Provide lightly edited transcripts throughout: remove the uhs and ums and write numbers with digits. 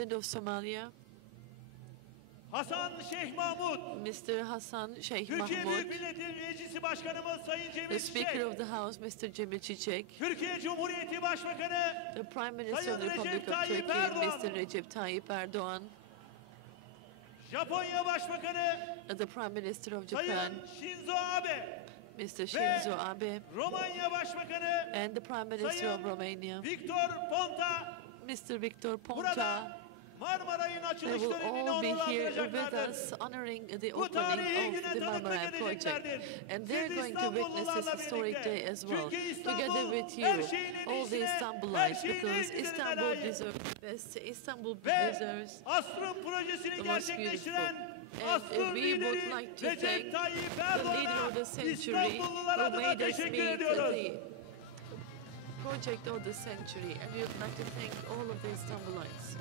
Puntland of Somalia. Hasan Şeyh Mahmut. Mr. Hasan Sheikh Türkiye Mahmud. Büyük Millet Meclisi Başkanımız Sayın Cemil The Speaker Çiçek. of the House, Mr. Cemil Çiçek. Türkiye Cumhuriyeti Başbakanı The Prime Minister of Sayın the Republic Recep of Tayyip Turkey, Erdoğan. Mr. Recep Tayyip Erdoğan. Japonya Başbakanı The Prime Minister of Japan, Sayın Shinzo Abe. Mr. Shinzo Abe. Romanya Başbakanı And the Prime Minister Sayın of Romania, Victor Ponta. Mr. Victor Ponta. Burada Marmaray'ın They açılış will törenini all be here with onurlandıracaklardır. us, honoring the Bu tarihi opening of güne the tanıklık Marmaray project. edeceklerdir. And they're Siz going to witness this İstanbullularla historic birlikte. day as well, Çünkü İstanbul together with her you, şeyin en all the iyisine, her Istanbulites, şeyin en because güzeline Istanbul layık. deserves the best. Istanbul Ve deserves Asrın projesini the most gerçekleştiren beautiful. Asrın And we would lideri like to Recep thank Tayyip the leader Erdoğan'a of the century İstanbullular who adına made us teşekkür meet ediyoruz. the project of the century. And we would like to thank all of the Istanbulites.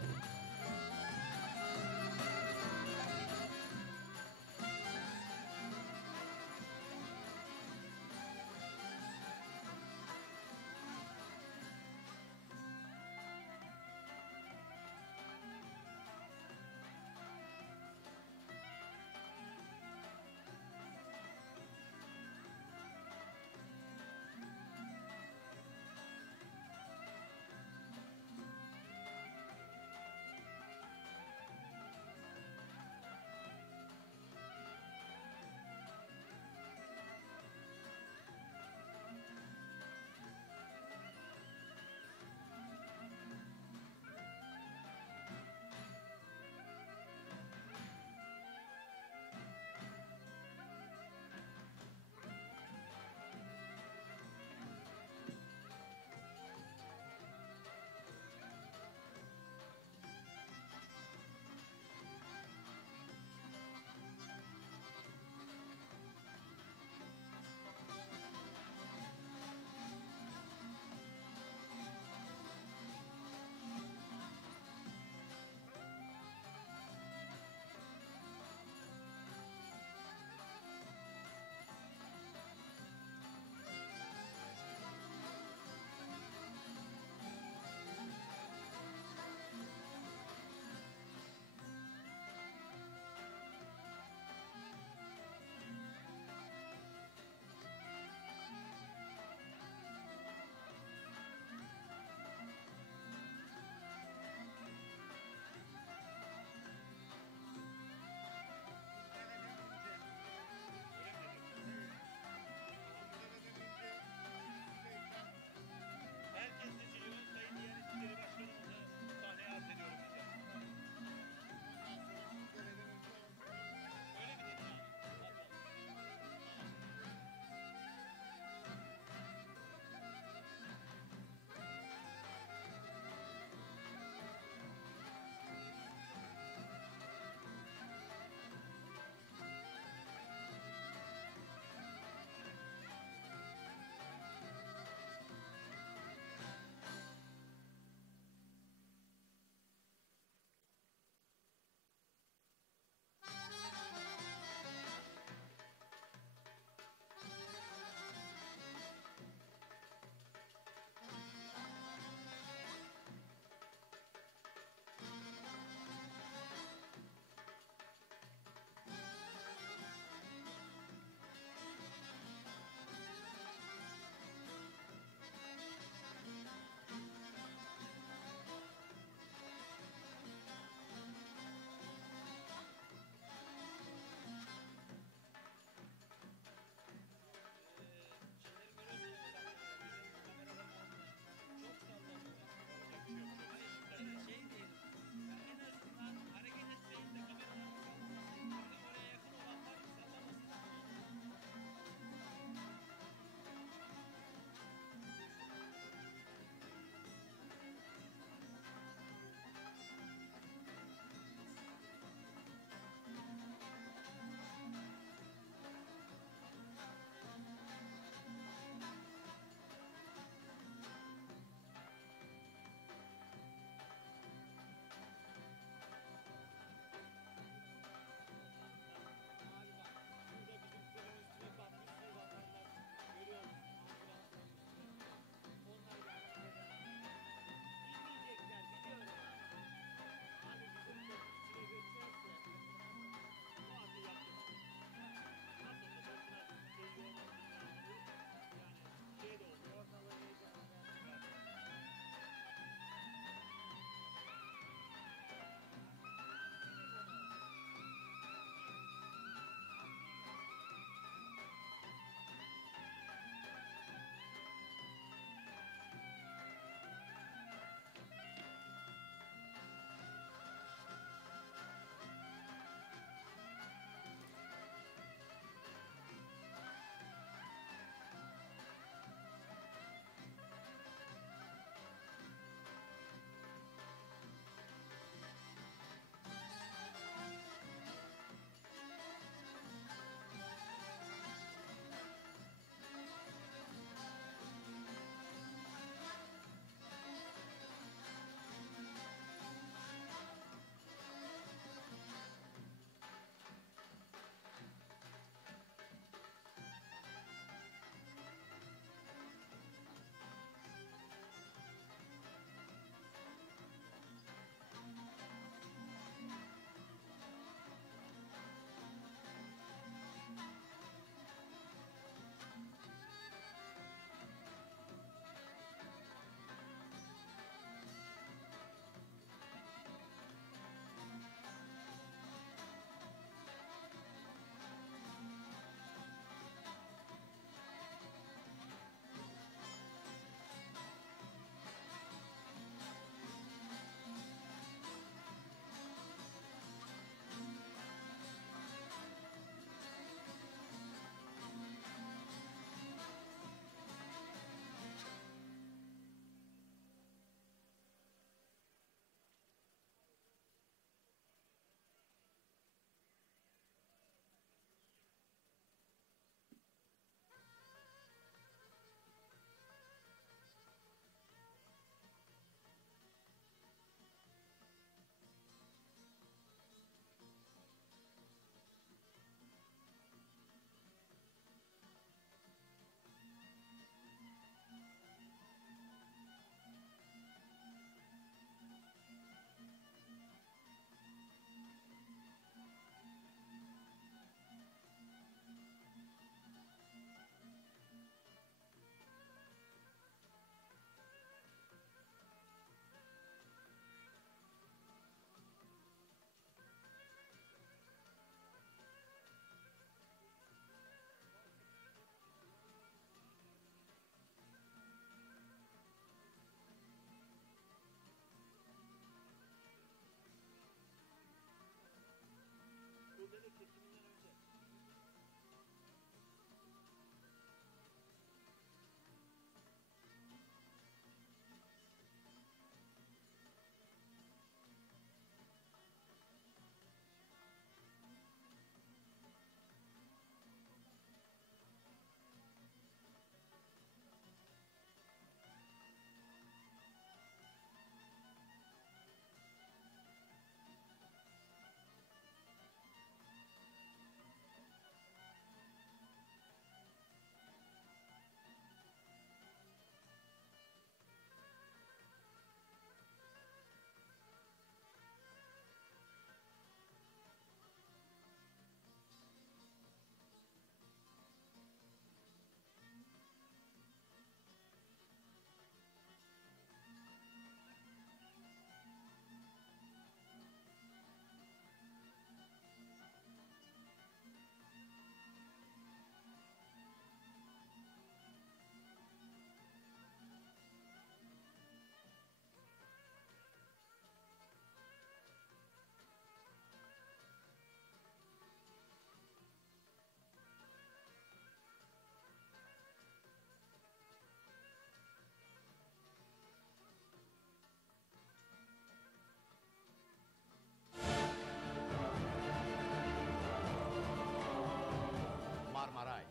Marmaray,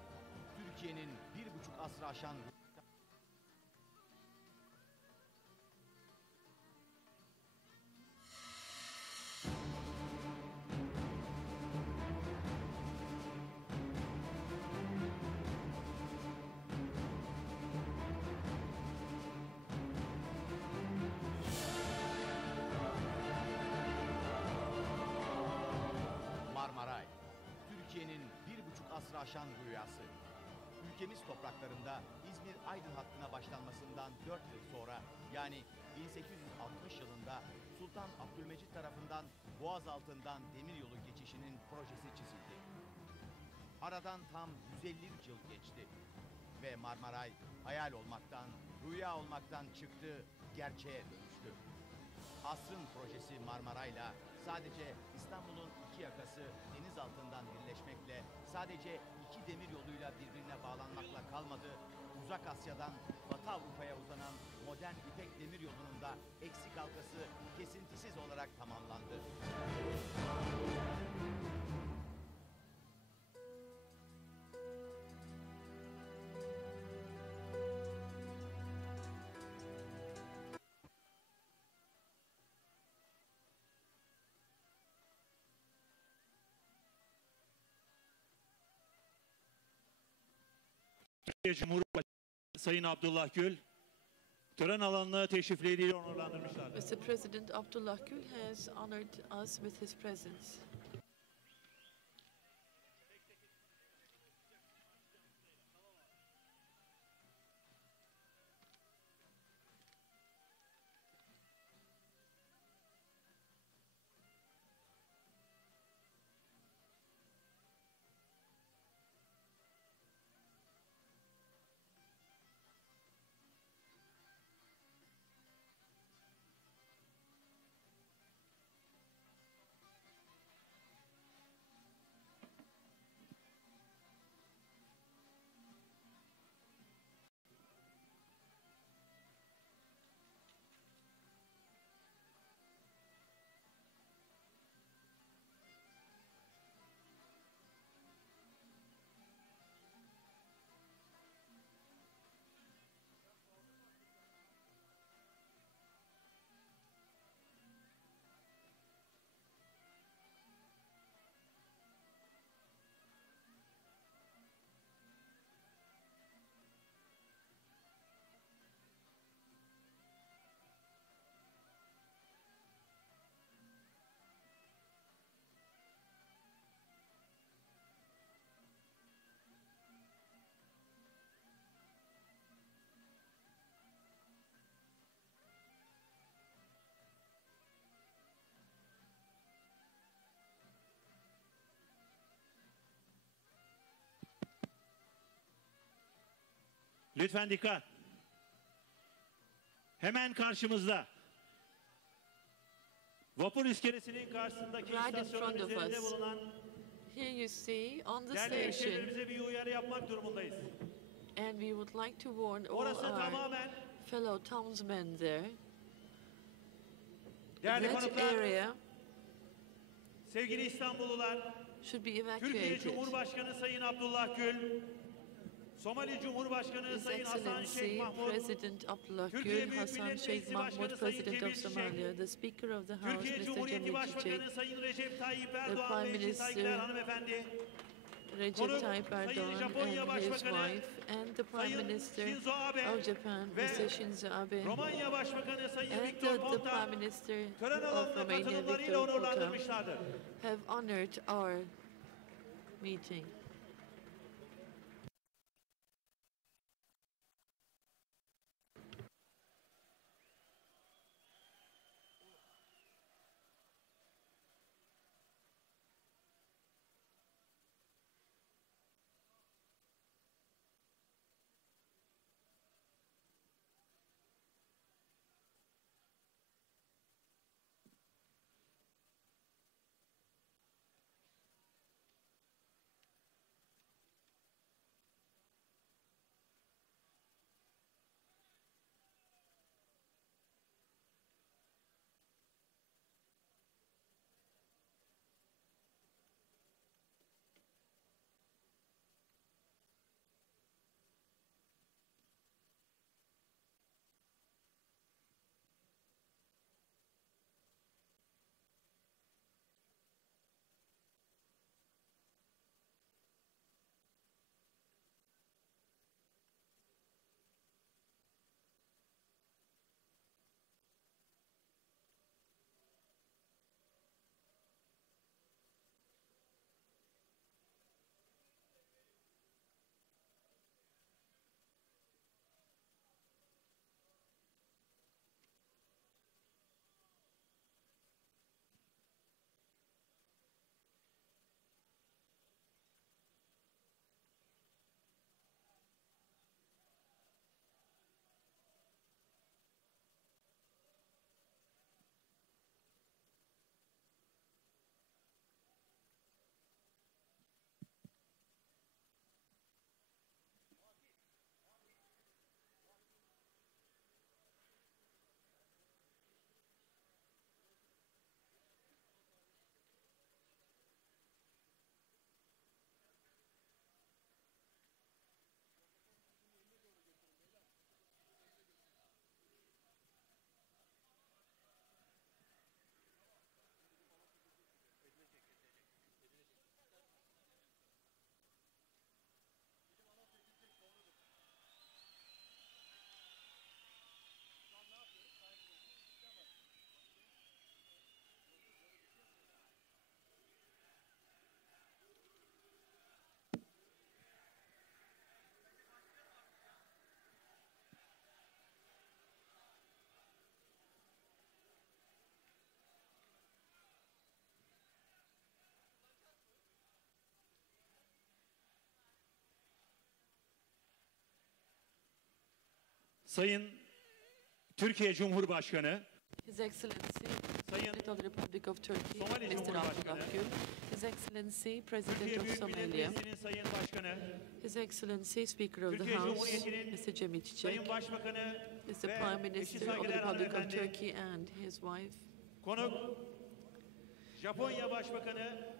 Türkiye'nin 1,5 asrı aşan Marmaray, Türkiye'nin 1,5 asrı aşan rüyası. Ülkemiz topraklarında İzmir-Aydın hattına başlanmasından 4 yıl sonra, yani 1860 yılında Sultan Abdülmecit tarafından Boğaz altından demiryolu geçişinin projesi çizildi. Aradan tam 153 yıl geçti ve Marmaray hayal olmaktan, rüya olmaktan çıktı, gerçeğe dönüştü. Asrın projesi Marmaray'la sadece İstanbul'un iki yakası deniz altından birleşmekle, sadece iki demir yoluyla birbirine bağlanmakla kalmadı, Uzak Asya'dan Batı Avrupa'ya uzanan modern İpek demir yolunun da eksik halkası kesintisiz olarak tamamlandı. Cumhurbaşkanı Sayın Abdullah Gül tören alanına teşrifleriyle onurlandırmışlardır. Mr. President Abdullah Gül has honored us with his presence. Lütfen dikkat. Hemen karşımızda vapur iskelesinin karşısındaki Right in istasyonun front of üzerinde us. bulunan Here you see on the Değerli station, hemşehrilerimize bir uyarı yapmak durumundayız. and we would like to warn all Orası our tamamen fellow townsmen there. değerli That konuklar, area sevgili İstanbullular, should be Türkiye evacuated. Cumhurbaşkanı Sayın Abdullah Gül, Somali Cumhurbaşkanı His Sayın Hasan Şeyh Excellency Mahmud, President Abdullah Türkiye Gül, Büyük Hasan Millet Sheikh Meclisi Mahmud, Başkanı Sayın President of Cemil Çiçek, Somalia, the Speaker of the House, Türkiye Mr. Cumhuriyeti Cemil Çiçek, Başbakanı Sayın Recep Tayyip Prime Erdoğan ve eşi Minister saygıdeğer hanımefendi, Recep Konuk, Tayyip Sayın Erdoğan Japonya and his Başbakanı, wife, and the Prime Sayın Minister Shinzo Abe of Japan, ve Mr. Shinzo Abe, Romanya Başbakanı Sayın and Victor the Ponta Prime Minister tören of alanına Romania, katılımlarıyla Victor Ponta, onurlandırmışlardır. have honored our meeting. Sayın Türkiye Cumhurbaşkanı, His Excellency, Sayın President of the Republic of Turkey, Somali Mr. Cumhurbaşkanı, Abdullah Gül, His Excellency, President Türkiye of Büyük Millet Somalia, Meclisi'nin Sayın Başkanı, His Excellency, Speaker of the Türkiye House, Cumhuriyeti'nin Mr. Cemil Çiçek, Sayın Başbakanı Mr. ve Prime eşi Minister of the saygıdeğer Republic of hanımefendi, Turkey and his wife, konuk, Japonya Başbakanı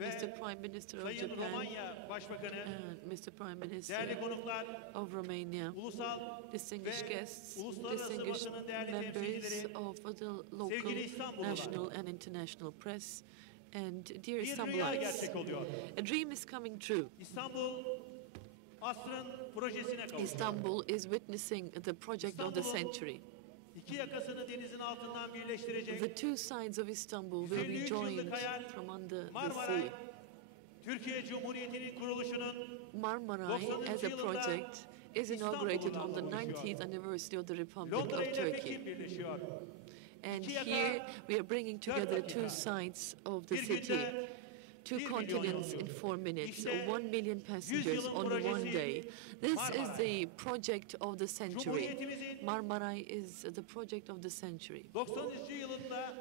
ve Mr. Prime Minister of Sayın Japan, Romanya Başbakanı, and Mr. Prime Minister değerli konuklar, of Romania, ulusal distinguished ve guests, uluslararası distinguished basının değerli members temsilcileri, of the local, sevgili İstanbullular, national and international press, and dear bir rüya Istanbulites, gerçek oluyor. a dream is coming true. İstanbul asrın projesine kavuştu. Istanbul is witnessing the project of the century. İki yakasını denizin altından birleştirecek The two sides of Istanbul will be 153 joined yıllık hayal from under the Marmaray, sea. Türkiye Cumhuriyeti'nin kuruluşunun Marmaray, 90. as a yılında project, is inaugurated on the İstanbul'dan 90th anniversary of the Republic Londra of ile Turkey. Pekin birleşiyor. And İki yaka, here we are bringing together the dört two dakika. sides of the Bir city. günde Two 1 milyon continents in yolcu. 4 minutes, İşte 1 million passengers yılın on one projesi day. This is Marmaray. the project of the century. Cumhuriyetimizin Marmaray is the project of the century. 90. yılında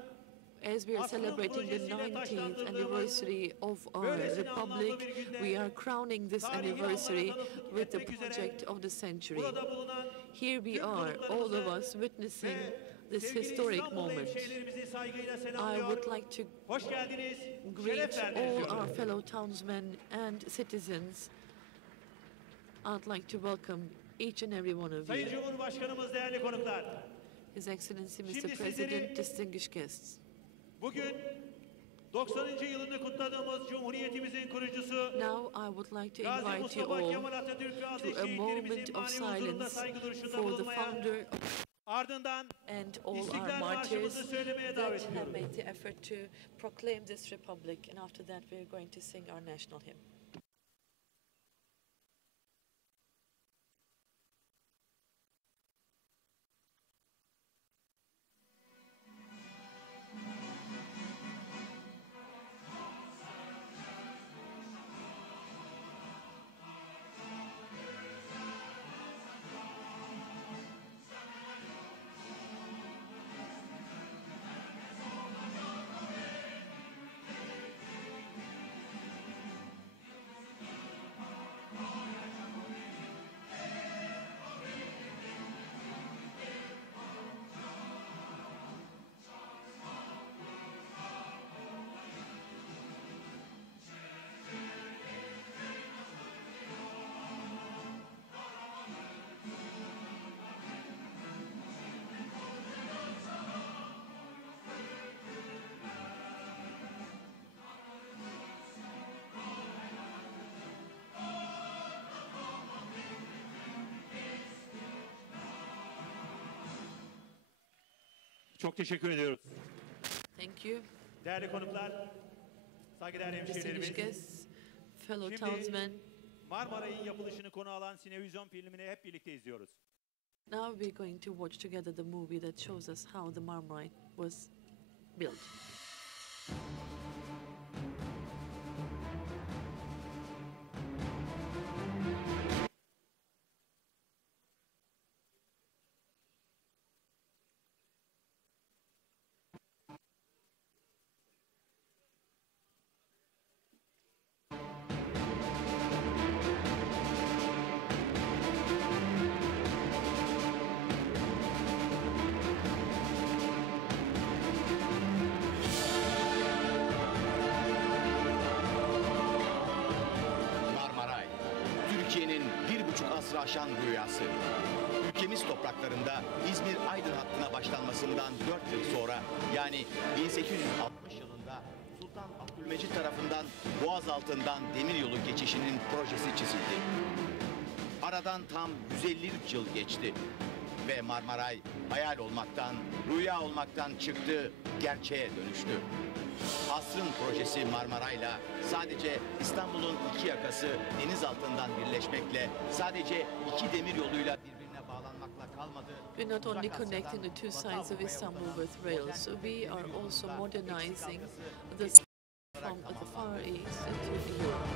As we are celebrating the 19th anniversary of our republic, we are crowning this anniversary with the project of the century. Here we are, all of us, witnessing this historic moment. I would like to greet all our fellow townsmen and citizens. I'd like to welcome each and every one of you. Sayın Cumhurbaşkanımız, değerli konuklar. His Excellency Mr. Şimdi President, sizleri- distinguished guests. Bugün 90. yılını kutladığımız Cumhuriyetimizin kurucusu Now I would like to Gazi invite you Mustafa all Kemal Atatürk gazi to a moment şehitlerimizin of mani huzurunda silence saygı duruşunda for the bulunmaya, founder ardından and all our İstiklal martyrs Marşımızı söylemeye davet that have ediyorum. made the effort to proclaim this republic. And after that, we're going to sing our national hymn. Çok teşekkür ediyoruz. Thank you, Değerli konuklar, saygıdeğer hemşehrilerimiz. distinguished guests, fellow Şimdi townsmen. Marmaray'ın yapılışını konu alan sinevizyon filmini hep birlikte izliyoruz. Now we're going to watch together the movie that shows us how the Marmaray was built. Marmaray, Türkiye'nin 1,5 asrı aşan rüyası. Ülkemiz topraklarında İzmir-Aydın hattına başlanmasından 4 yıl sonra, yani 1860 yılında Sultan Abdülmecit tarafından Boğaz altından demiryolu geçişinin projesi çizildi. Aradan tam 153 yıl geçti ve Marmaray hayal olmaktan, rüya olmaktan çıktı, gerçeğe dönüştü. Asrın projesi Marmaray'la sadece İstanbul'un iki yakası deniz altından birleşmekle, sadece iki demir yoluyla birbirine bağlanmakla kalmadı. We're not only Uzak Asya'dan connecting the two sides of Orta Istanbul Avrupa'ya with uzanan rails, modern we demir are yolunda also eksik modernizing halkası the eksik from olarak the Far tamamlandı. East to Europe.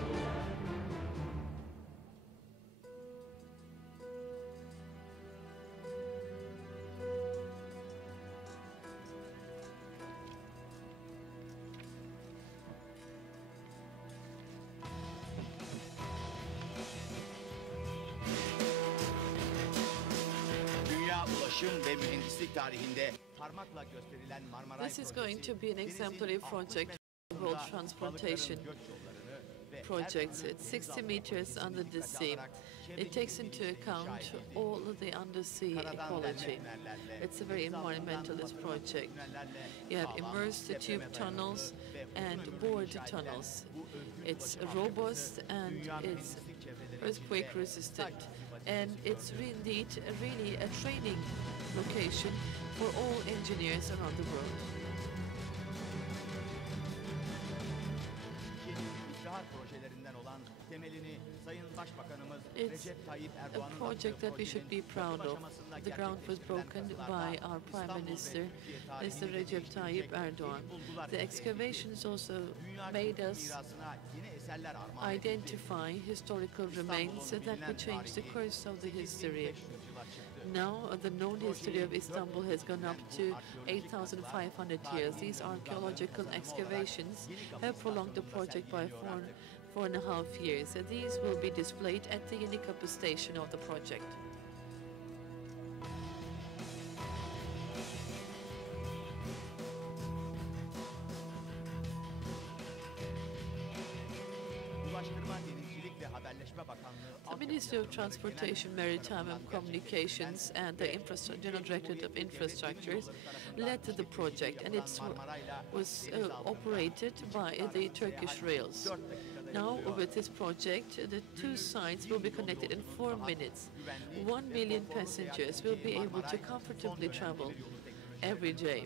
Dünya ulaşım ve mühendislik tarihinde parmakla gösterilen Marmaray This is projesi, going to be an denizin exemplary 60 project metre for altında world transportation balıkların göç yollarını ve her projects. türlü It's deniz 60 altı meters projelerini under the dikkate sea. alarak It çevreci takes bir into bilinçle inşa account edildi. all of the undersea Karadan ecology. delme tünellerle, It's a very deniz altından environmentalist batırılmış project. tünellerle You have sağlam, immersed depreme tube dayanıklı tunnels ve uzun and ömürlü bored inşa edilen tunnels. bu özgür It's ulaşım robust altyapısı, and dünya it's mühendislik çevreleri earthquake içinde resistant. taş gibi And vazifesi it's gördü. indeed really a training location for all engineers around the world. Türkiye'nin iftihar projelerinden olan temelini Sayın Başbakanımız It's Recep Tayyip a Erdoğan'ın project that we should be proud of. aşamasında The ground was broken by our Prime Minister, Mr. Recep Tayyip Erdoğan. The excavations also made us identify historical remains that would change the course of the history. Now, the known history of Istanbul has gone up to 8,500 years. These archaeological excavations have prolonged the project by 4.5 years. These will be displayed at the Yeni Kapı station of the project. The Ministry of Transportation, Maritime and Communications and the General Directorate of Infrastructures led to the project, and it was operated by the Turkish Rails. Now, with this project, the two sides will be connected in 4 minutes. 1 million passengers will be able to comfortably travel every day.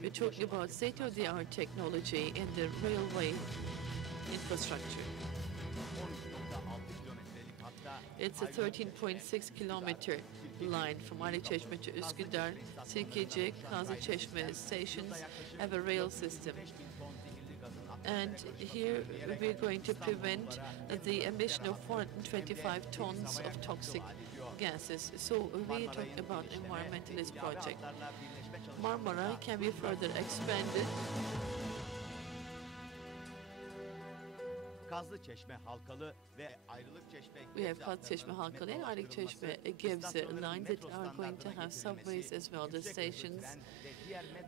We're talking about state-of-the-art technology in the railway infrastructure. It's a 13.6 kilometer line from Aliçeşme to Üsküdar. Sirkeci, Kazlıçeşme stations have a rail system. And here we're going to prevent the emission of 425 tons of toxic gases. So we're talking about environmentalist project. Marmaray can be further expanded. We have Kazlıçeşme Halkalı and Aliçeşme gives lines that are going to have subways as well. The stations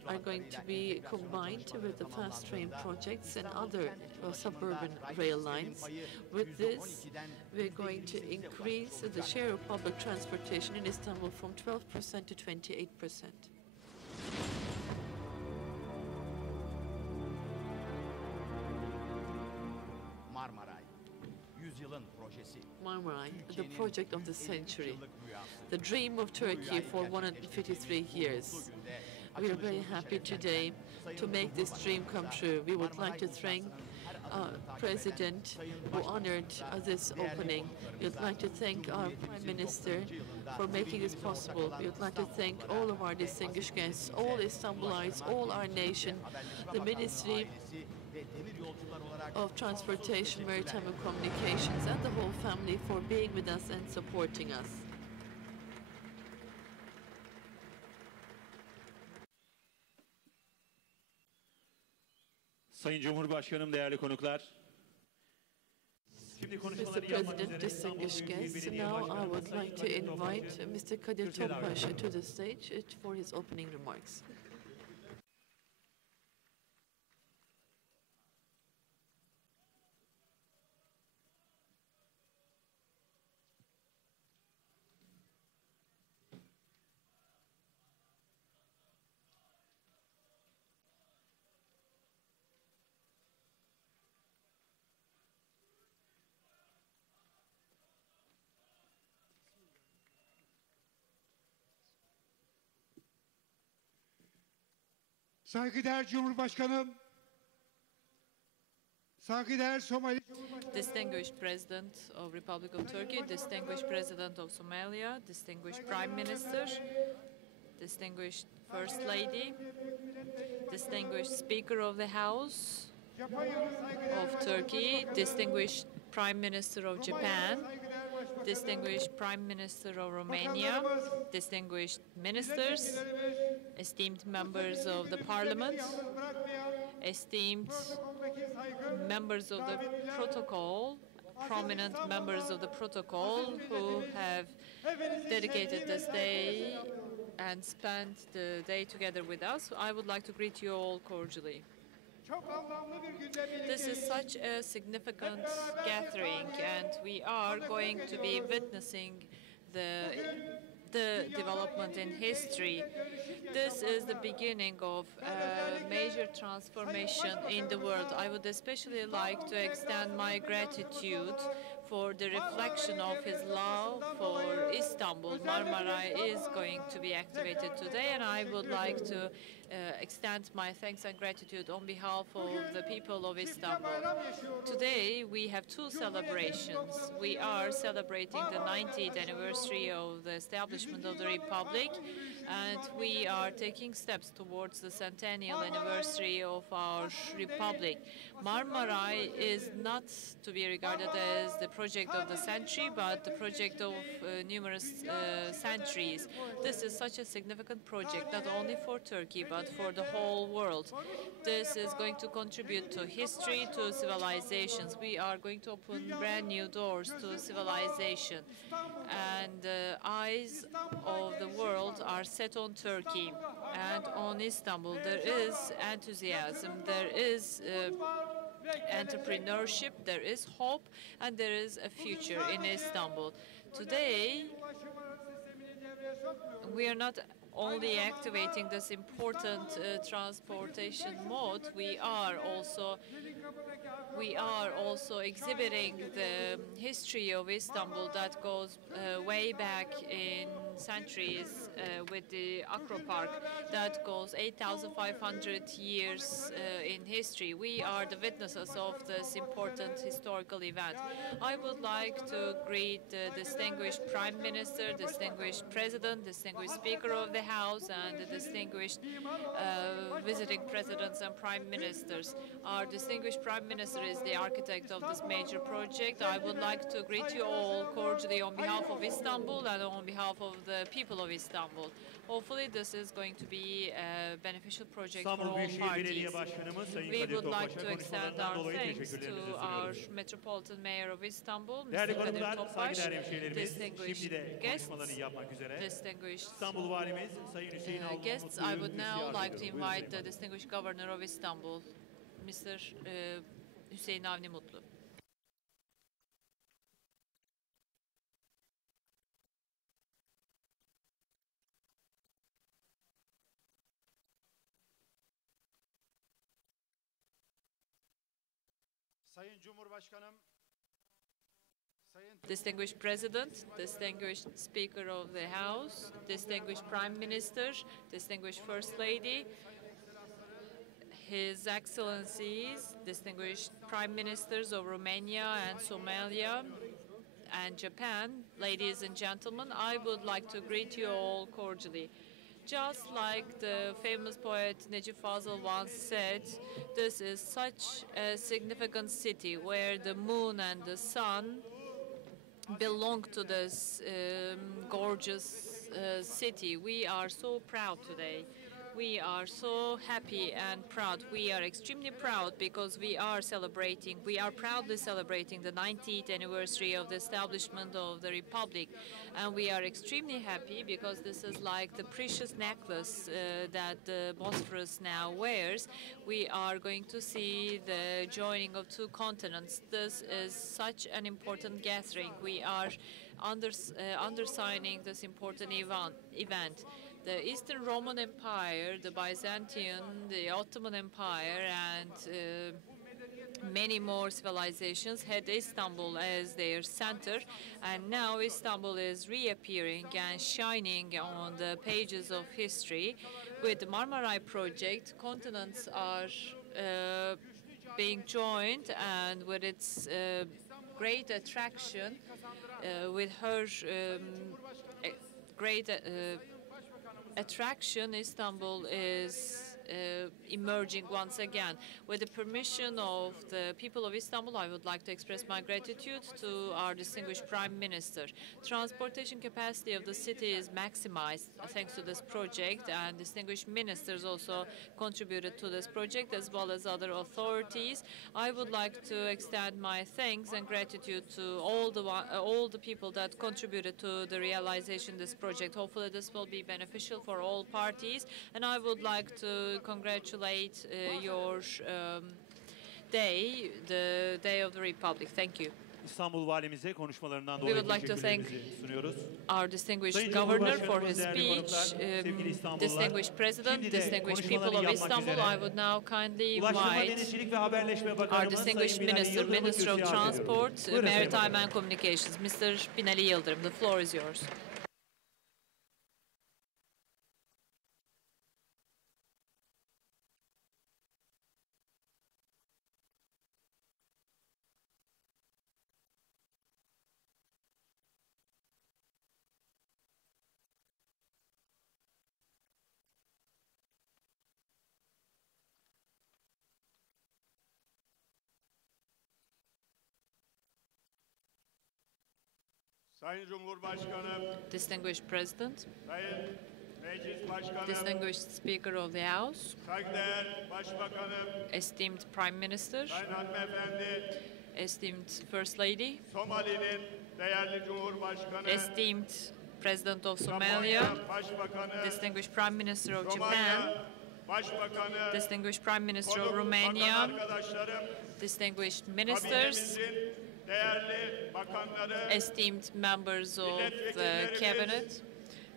are going to be combined with the fast train projects and other suburban rail lines. With this, we're going to increase the share of public transportation in Istanbul from 12% to 28%. Marmaray, the project of the century, the dream of Turkey for 153 years. We are very happy today to make this dream come true. We would like to thank our President who honored this opening. We would like to thank our Prime Minister for making this possible. We would like to thank all of our distinguished guests, all Istanbulites, all our nation, the Ministry of Transportation, Maritime and Communications, and the whole family for being with us and supporting us. Sayın Cumhurbaşkanım, değerli konuklar. Mr. President, distinguished guests, now I would like to invite Mr. Kadir Topbaş to the stage for his opening remarks. Saygıdeğer Cumhurbaşkanım, saygıdeğer Somali Cumhurbaşkanı, Distinguished President of Republic of Turkey, distinguished President of Somalia, distinguished Prime Minister, distinguished First Lady, distinguished Speaker of the House of Turkey, distinguished Prime Minister of Japan, distinguished Prime Minister of Romania, distinguished ministers, esteemed members of the Parliament, esteemed members of the protocol, prominent members of the protocol who have dedicated this day and spent the day together with us. I would like to greet you all cordially. This is such a significant gathering, and we are going to be witnessing the development in history. This is the beginning of a major transformation in the world. I would especially like to extend my gratitude for the reflection of his love for Istanbul. Marmaray is going to be activated today, and I would like to extend my thanks and gratitude on behalf of the people of Istanbul. Today we have two celebrations. We are celebrating the 90th anniversary of the establishment of the Republic, and we are taking steps towards the centennial anniversary of our Republic. Marmaray is not to be regarded as the project of the century, but the project of numerous centuries. This is such a significant project, not only for Turkey, but for the whole world. This is going to contribute to history, to civilizations. We are going to open brand new doors to civilization. And the eyes of the world are set on Turkey and on Istanbul. There is enthusiasm, there is entrepreneurship, there is hope, and there is a future in Istanbul. Today, we are not only activating this important transportation mode, we are also exhibiting the history of Istanbul that goes way back in centuries with the Akro Park that goes 8,500 years in history. We are the witnesses of this important historical event. I would like to greet the distinguished Prime Minister, distinguished President, distinguished Speaker of the House, and the distinguished visiting Presidents and Prime Ministers. Our distinguished Prime Minister is the architect of this major project. I would like to greet you all cordially on behalf of Istanbul and on behalf of the people of Istanbul. Hopefully this is going to be a beneficial project for İstanbul all Büyükşehir Belediye parties. Başkanımız Sayın We Kadir would like Topbaş'a to extend konuşmalarından our dolayı thanks teşekkürlerimizi to our sunuyoruz. Metropolitan Mayor of Istanbul, Mr. Değerli Kadir konuklar, Topbaş, saygıdeğer hemşehrilerimiz, distinguished şimdi de guests, konuşmalarını yapmak üzere distinguished İstanbul Valimiz Sayın Hüseyin Avni guests, I Mutlu'yu would now ziyaret like to ediyoruz. Buyurun invite Sayın the distinguished governor of Istanbul, Mr. Hüseyin Avni Mutlu. Sayın Cumhurbaşkanım, Sayın Distinguished President, distinguished Speaker of the House, distinguished Prime Minister, distinguished First Lady, His Excellencies, distinguished Prime Ministers of Romania and Somalia and Japan, ladies and gentlemen, I would like to greet you all cordially. Just like the famous poet Necip Fazıl once said, this is such a significant city where the moon and the sun belong to this gorgeous city. We are so proud today. We are so happy and proud. We are extremely proud because we are proudly celebrating the 90th anniversary of the establishment of the Republic. And we are extremely happy because this is like the precious necklace that the Bosphorus now wears. We are going to see the joining of two continents. This is such an important gathering. We are undersigning this important event. The Eastern Roman Empire, the Byzantine, the Ottoman Empire, and many more civilizations had Istanbul as their center, and now Istanbul is reappearing and shining on the pages of history. With the Marmaray project, continents are being joined, and with its great attraction, with her great attraction, Istanbul is emerging once again. With the permission of the people of Istanbul, I would like to express my gratitude to our distinguished Prime Minister. Transportation capacity of the city is maximized thanks to this project, and distinguished ministers also contributed to this project, as well as other authorities. I would like to extend my thanks and gratitude to all the people that contributed to the realization of this project. Hopefully this will be beneficial for all parties, and I would like to congratulate your day, the Day of the Republic. Thank you. İstanbul Valimize konuşmalarından We dolayı would like to thank teşekkürlerimizi sunuyoruz. our distinguished Sayın governor for Cumhurbaşkanımız, his değerli speech, konuklar, sevgili İstanbullular, distinguished president, şimdi de distinguished people konuşmalarını of yapmak Istanbul. üzere I would now kindly Ulaştırma, invite Denizcilik ve Haberleşme our Bakanımız distinguished Sayın Binali minister, Yıldırım'ı Minister of kürsüye arz ediyorum. Transport, Buyurun Sayın Maritime Bakanım. and Communications, Mr. Binali Yıldırım. The floor is yours. Sayın Cumhurbaşkanım, distinguished President, Sayın Meclis Başkanım, distinguished Speaker of the House, saygıdeğer Başbakanım, esteemed Prime Minister, Sayın Hanımefendi, esteemed First Lady, Somali'nin değerli Cumhurbaşkanı, esteemed President of Somalia, Japonya Başbakanı, distinguished Prime Minister of Japan, Romanya Başbakanı, distinguished Prime Minister of konuk bakan Romania, arkadaşlarım, distinguished ministers, kabinemizin değerli bakanları, esteemed members of the cabinet,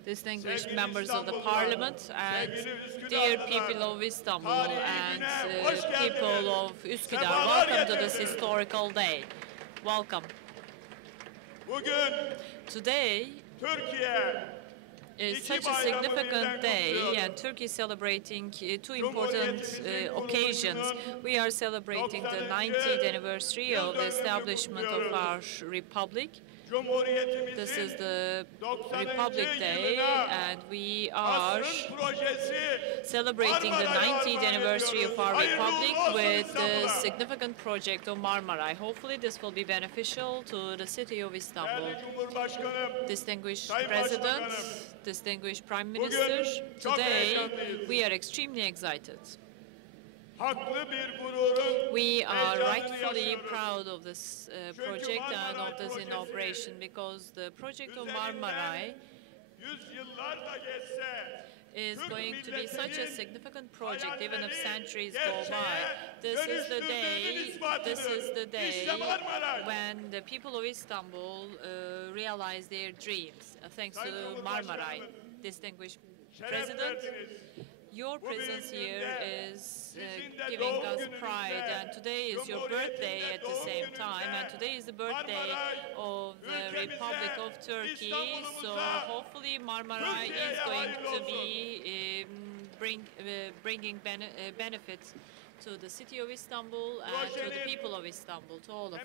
distinguished members of the parliament, and dear people of Istanbul and people of Üsküdar, welcome to this historical day. Welcome. bugün Today Türkiye is such a significant day, and Turkey is celebrating two important occasions. We are celebrating the 90th anniversary of the establishment of our republic. This is the Republic Day, and we are celebrating the 90th anniversary of our republic with the significant project of Marmaray. Hopefully this will be beneficial to the city of Istanbul. Distinguished President, distinguished Prime Minister, today we are extremely excited. We are rightfully proud of this project and of this inauguration, because the project of Marmaray is going to be such a significant project, even if centuries go by. This is the day when the people of Istanbul realize their dreams, thanks to Marmaray. Distinguished President, your presence here is giving us pride, and today is your birthday at the same time, and today is the birthday of the Republic of Turkey, so hopefully Marmaray is going to be bringing benefits to the city of Istanbul and to the people of Istanbul, to all of us.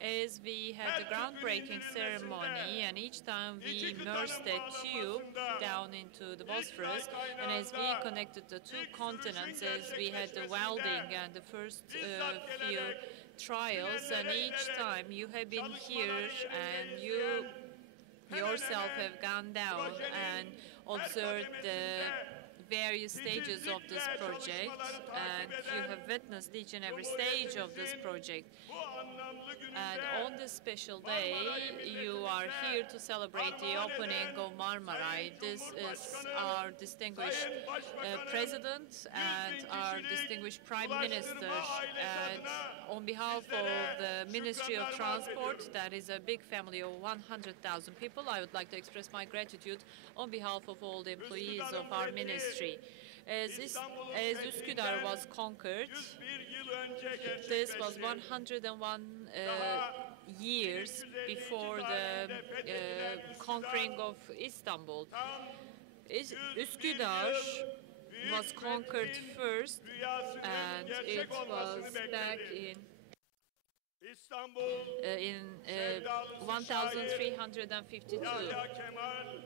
As we had the groundbreaking ceremony, and each time we immersed a tube down into the Bosphorus, and as we connected the two continents, as we had the welding and the first few trials, and each time you have been here and you yourself have gone down and observed the various stages of this project, and you have witnessed each and every stage of this project. And on this special day, you are here to celebrate the opening of Marmaray. This is our distinguished President and our distinguished Prime Minister. And on behalf of the Ministry of Transport, that is a big family of 100,000 people, I would like to express my gratitude on behalf of all the employees of our ministry. As Üsküdar was conquered, this was 101 years before the conquering of Istanbul. Üsküdar was conquered first, and it was back in 1352,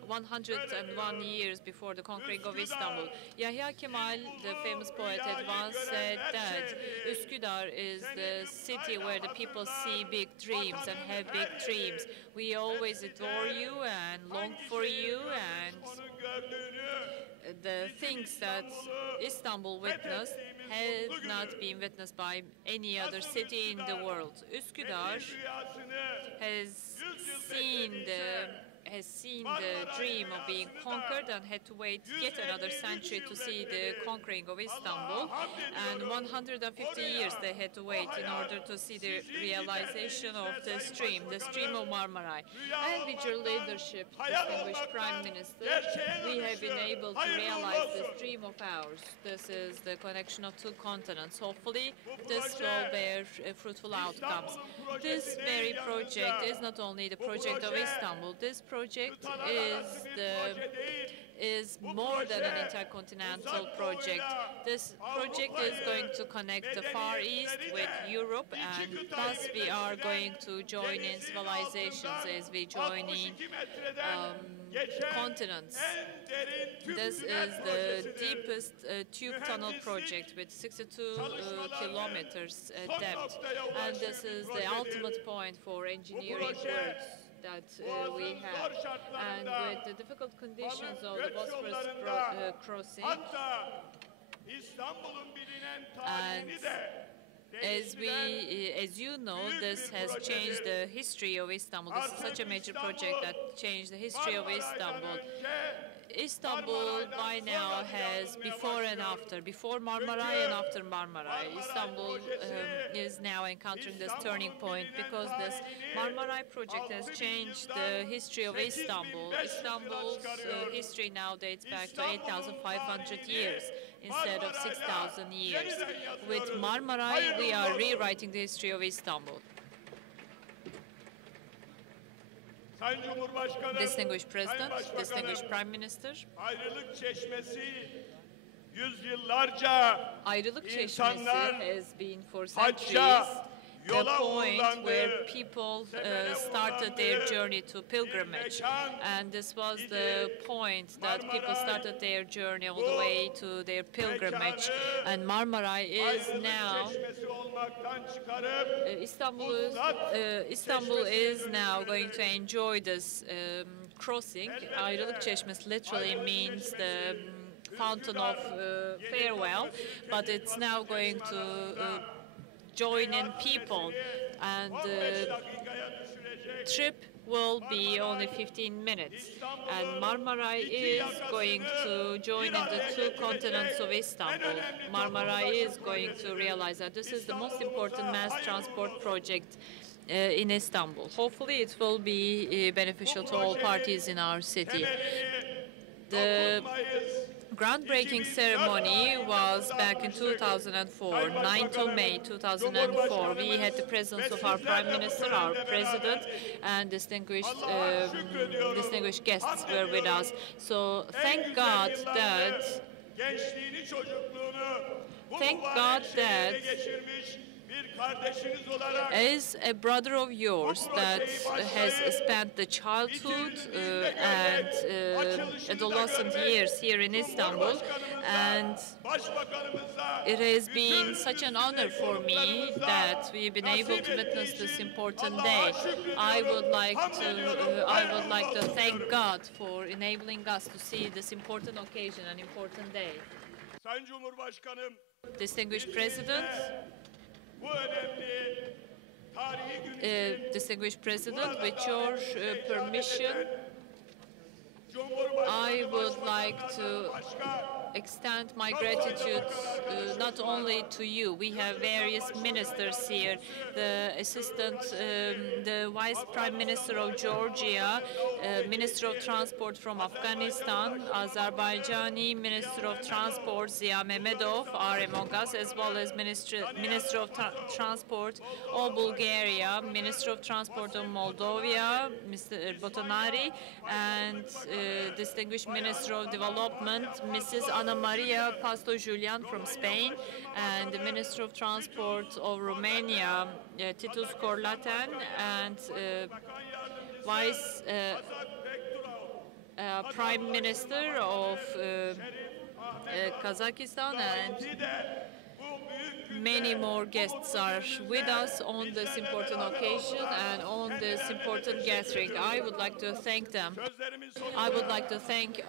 101 years before the conquering of Istanbul. Yahya Kemal, the famous poet, had once said that Üsküdar is the city where the people see big dreams and have big dreams. We always adore you and long for you, and the things that Istanbul witnessed have not been witnessed by any other city in the world. Üsküdar has seen the dream of being conquered and had to wait yet another century to see the conquering of Istanbul, and 150 years they had to wait in order to see the realization of the stream of Marmaray. And with your leadership, distinguished Prime Minister, we have been able to realize this dream of ours. This is the connection of two continents. Hopefully, this will bear fruitful outcomes. This very project is not only the project of Istanbul. This project is more than an intercontinental project. This project is going to connect the Far East with Europe, and thus we are going to join in civilizations as we join in continents. This is the deepest tube tunnel project with 62 kilometers depth, and this is the ultimate point for engineering works. that we have. And with the difficult conditions of the Bosphorus crossing, hatta İstanbul'un bilinen tarihini de as you know, this has changed the history of Istanbul. This is such a major project that changed the history of Istanbul. Istanbul by now has before and after, before Marmaray and after Marmaray. Istanbul is now encountering this turning point because this Marmaray project has changed the history of Istanbul. Istanbul's history now dates back to 8,500 years instead of 6,000 years. With Marmaray, we are rewriting the history of Istanbul. Sayın Cumhurbaşkanı, Distinguished President, Sayın Başbakanım, distinguished Prime Minister, ayrılık çeşmesi yüzyıllarca Ayrılık Çeşmesi insanlar has been for hacca centuries the yola point where uğurlandığı, people sefere started their uğurlandığı journey to pilgrimage. mekan And this was the point that people Marmaray started their journey all the way to their pilgrimage. mekanı And Marmaray is ayrılık now çeşmesi olmaktan çıkarıp Istanbul is now going to enjoy this crossing. Ayrılık Çeşmesi literally means the fountain of farewell, but it's now going to join in people, and the trip will be only 15 minutes. And Marmaray is going to join in the two continents of Istanbul. Marmaray is going to realize that this is the most important mass transport project in Istanbul. Hopefully it will be beneficial to all parties in our city. The groundbreaking ceremony was back in 2004, 9th of May 2004. We had the presence of our Prime Minister, our President, and distinguished guests were with us. So thank God that gençliğini, çocukluğunu bu Thank mübarek God şehirde that geçirmiş bir kardeşiniz olarak as a brother of yours that has spent the childhood and adolescent years here in Istanbul, and Başbakanımızla it has been such an honor for me that we've been able to witness this important day. I would like to thank God for enabling us to see this important occasion, an important day. Sayın Cumhurbaşkanım, Distinguished President, bu önemli tarihi günü Distinguished President, with your permission, I would like to extend my gratitude not only to you. We have various ministers here. The the Vice Prime Minister of Georgia, Minister of Transport from Afghanistan, Azerbaijani Minister of Transport Ziya Mehmedov are among us, as well as Minister of Transport of Bulgaria, Minister of Transport of Moldova, Mr. Botanari, and Distinguished Minister of Development, Mrs. Ana Maria Pasto Julian from Spain, and the Minister of Transport of Romania, Titus Corlaten, and Vice Prime Minister of Kazakhstan, and many more guests are with us on this important occasion and on this important gathering. I would like to thank them. I would like to thank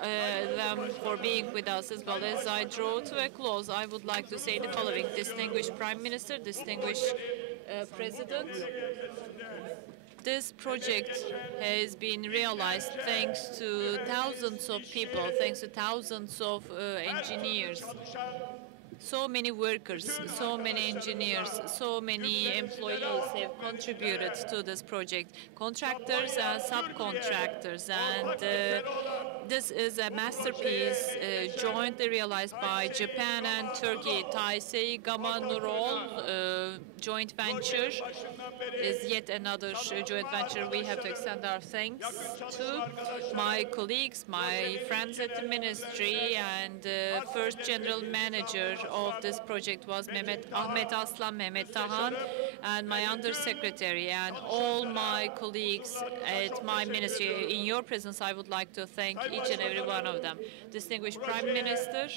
them for being with us, as well as I draw to a close. I would like to say the following: Distinguished Prime Minister, distinguished President, this project has been realized thanks to thousands of people, thanks to thousands of engineers. So many workers, so many engineers, so many employees have contributed to this project, contractors and subcontractors, and this is a masterpiece jointly realized by Japan and Turkey. Taisei Gama Nurol joint venture is yet another joint venture we have to extend our thanks to. My colleagues, my friends at the ministry, and first general manager of this project was Ahmet Aslan Mehmet Tahan, and my undersecretary, and all my colleagues at my ministry. In your presence, I would like to thank each and every one of them. Distinguished Prime Minister,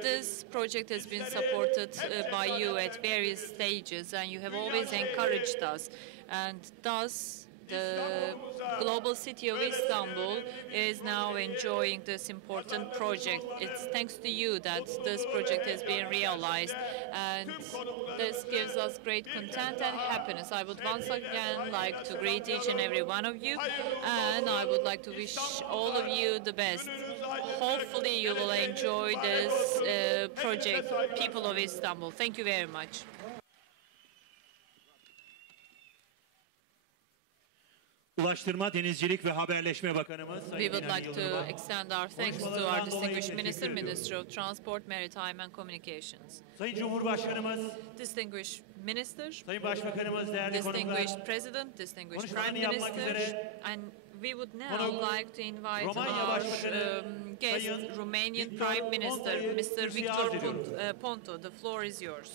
this project has been supported by you at various stages, and you have always encouraged us. And thus, the global city of Istanbul is now enjoying this important project. It's thanks to you that this project has been realized, and this gives us great content and happiness. I would once again like to greet each and every one of you, and I would like to wish all of you the best. Hopefully you will enjoy this project, people of Istanbul. Thank you very much. Ulaştırma, Denizcilik ve Haberleşme Bakanımız We Sayın would İnan like to Yıldırım'a extend our thanks to our distinguished Minister of Transport, Maritime and Communications. Sayın Cumhurbaşkanımız, Distinguished Minister, Sayın Başbakanımız, değerli konuklar, distinguished President, distinguished Prime konuşmalarını yapmak Minister, üzere and we would now konuk like to invite Romanya our Başbakanı guest, Sayın Romanian Victor Prime Minister, Ponto'yu Mr. kürsüye Victor arz ediyorum. Ponto. The floor is yours.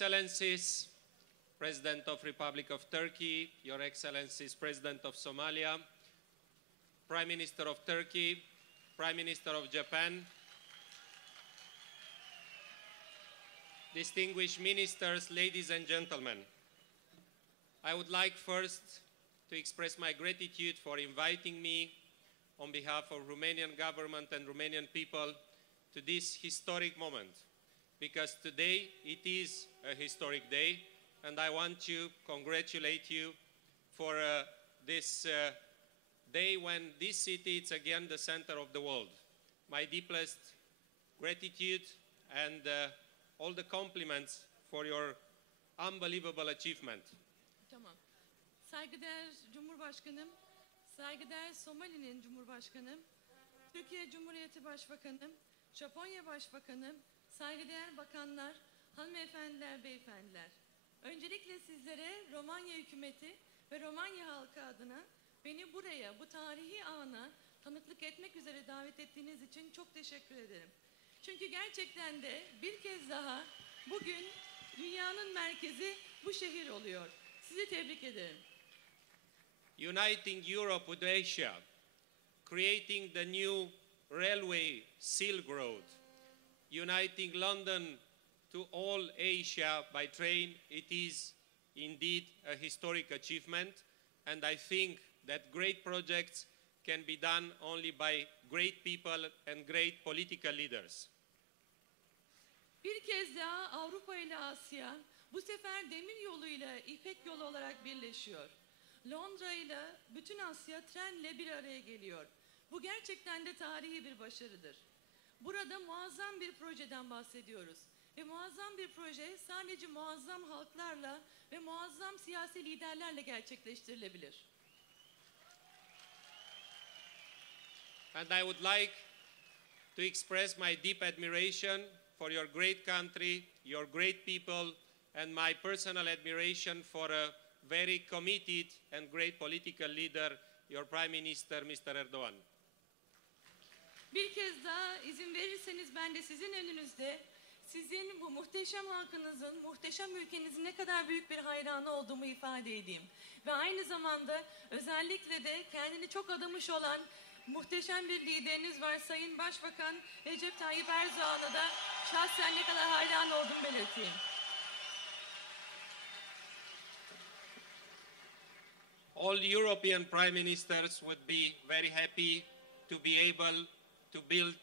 Excellencies, President of Republic of Turkey, Your Excellencies, President of Somalia, Prime Minister of Turkey, Prime Minister of Japan, distinguished ministers, ladies and gentlemen. I would like first to express my gratitude for inviting me on behalf of Romanian government and Romanian people to this historic moment, because today it is a historic day, and I want to congratulate you for this day when this city is again the center of the world. My deepest gratitude and all the compliments for your unbelievable achievement. Tamam. Saygıdeğer Cumhurbaşkanım, saygıdeğer Somali'nin Cumhurbaşkanı, Türkiye Cumhuriyeti Başbakanım, Japonya Başbakanım, saygıdeğer bakanlar, hanımefendiler, beyefendiler. Öncelikle sizlere Romanya hükümeti ve Romanya halkı adına beni buraya, bu tarihi ana tanıklık etmek üzere davet ettiğiniz için çok teşekkür ederim. Çünkü gerçekten de bir kez daha bugün dünyanın merkezi bu şehir oluyor. Sizi tebrik ederim. Uniting Europe with Asia, creating the new railway Silk Road, uniting London to all Asia by train, it is indeed a historic achievement, and I think that great projects can be done only by great people and great political leaders. Bir kez daha Avrupa ile Asya bu sefer demir yoluyla İpek yolu olarak birleşiyor. Londra ile bütün Asya trenle bir araya geliyor. Bu gerçekten de tarihi bir başarıdır. Burada muazzam bir projeden bahsediyoruz. Ve muazzam bir proje sadece muazzam halklarla ve muazzam siyasi liderlerle gerçekleştirilebilir. And I would like to express my deep admiration for your great country, your great people, and my personal admiration for a very committed and great political leader, your Prime Minister, Mr. Erdogan. Bir kez daha izin verirseniz ben de sizin önünüzde sizin bu muhteşem halkınızın, muhteşem ülkenizin ne kadar büyük bir hayranı olduğumu ifade edeyim. Ve aynı zamanda özellikle de kendini çok adamış olan muhteşem bir lideriniz var Sayın Başbakan Recep Tayyip Erdoğan'a da şahsen ne kadar hayran olduğumu belirteyim. All European prime ministers would be very happy to be able to build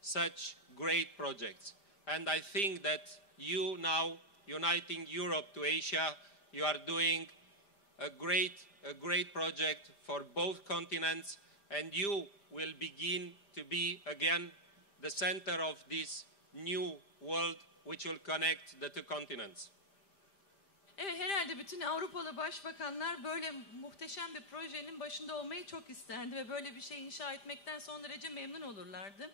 such great projects. And I think that you now, uniting Europe to Asia, you are doing a great project for both continents, and you will begin to be again the center of this new world which will connect the two continents. Evet, herhalde bütün Avrupalı başbakanlar böyle muhteşem bir projenin başında olmayı çok isterdi ve böyle bir şey inşa etmekten son derece memnun olurlardı.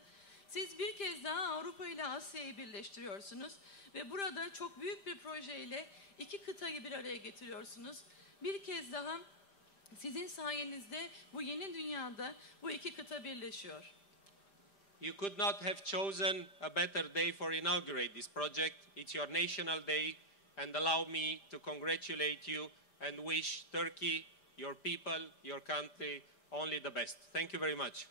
Siz bir kez daha Avrupa ile Asya'yı birleştiriyorsunuz ve burada çok büyük bir projeyle iki kıtayı bir araya getiriyorsunuz. Bir kez daha sizin sayenizde bu yeni dünyada bu iki kıta birleşiyor. You could not have chosen a better day for inaugurate this project. It's your national day, and allow me to congratulate you and wish Turkey, your people, your country only the best. Thank you very much.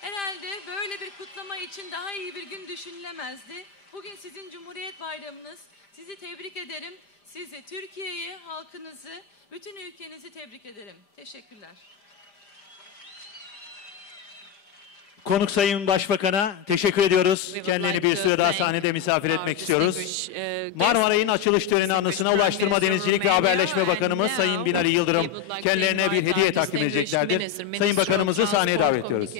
Herhalde böyle bir kutlama için daha iyi bir gün düşünülemezdi. Bugün sizin Cumhuriyet Bayramınız. Sizi tebrik ederim. Sizi, Türkiye'yi, halkınızı, bütün ülkenizi tebrik ederim. Teşekkürler. Konuk Sayın Başbakan'a teşekkür ediyoruz. Kendilerini bir süre daha sahnede misafir etmek istiyoruz. Marmaray'ın açılış töreni anısına Ulaştırma, Denizcilik ve Haberleşme Bakanımız Sayın Binali Yıldırım kendilerine bir hediye takdim edeceklerdir. Sayın Bakanımızı sahneye davet ediyoruz.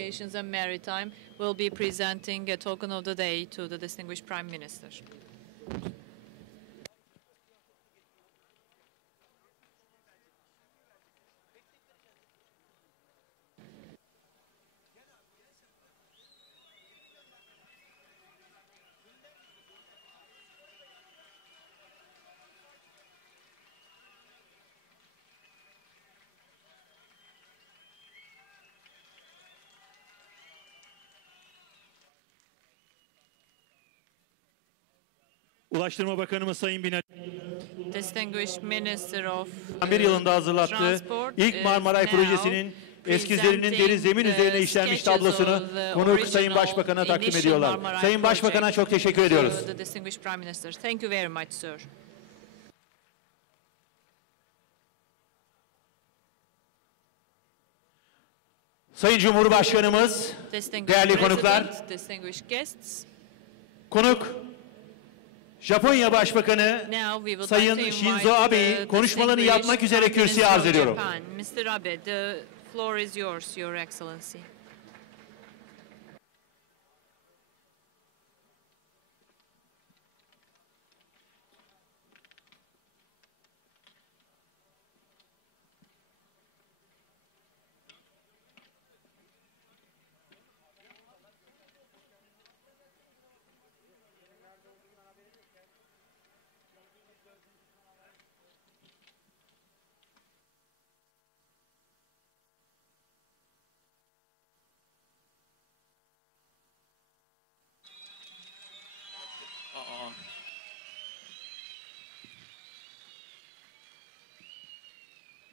Ulaştırma Bakanımız Sayın Binali Distinguished Minister of 2001 yılında hazırlattığı ilk Marmaray projesinin eskizlerinin deri zemin üzerine işlenmiş tablosunu konuk Sayın Başbakan'a takdim ediyorlar. Sayın Başbakan'a çok teşekkür ediyoruz. Thank you very much, sir. Sayın Cumhurbaşkanımız, değerli konuklar, konuk Japonya Başbakanı Sayın Shinzo Abe'yi konuşmalarını yapmak üzere kürsüye arz ediyorum. Mr. Abe, the floor is yours, Your Excellency.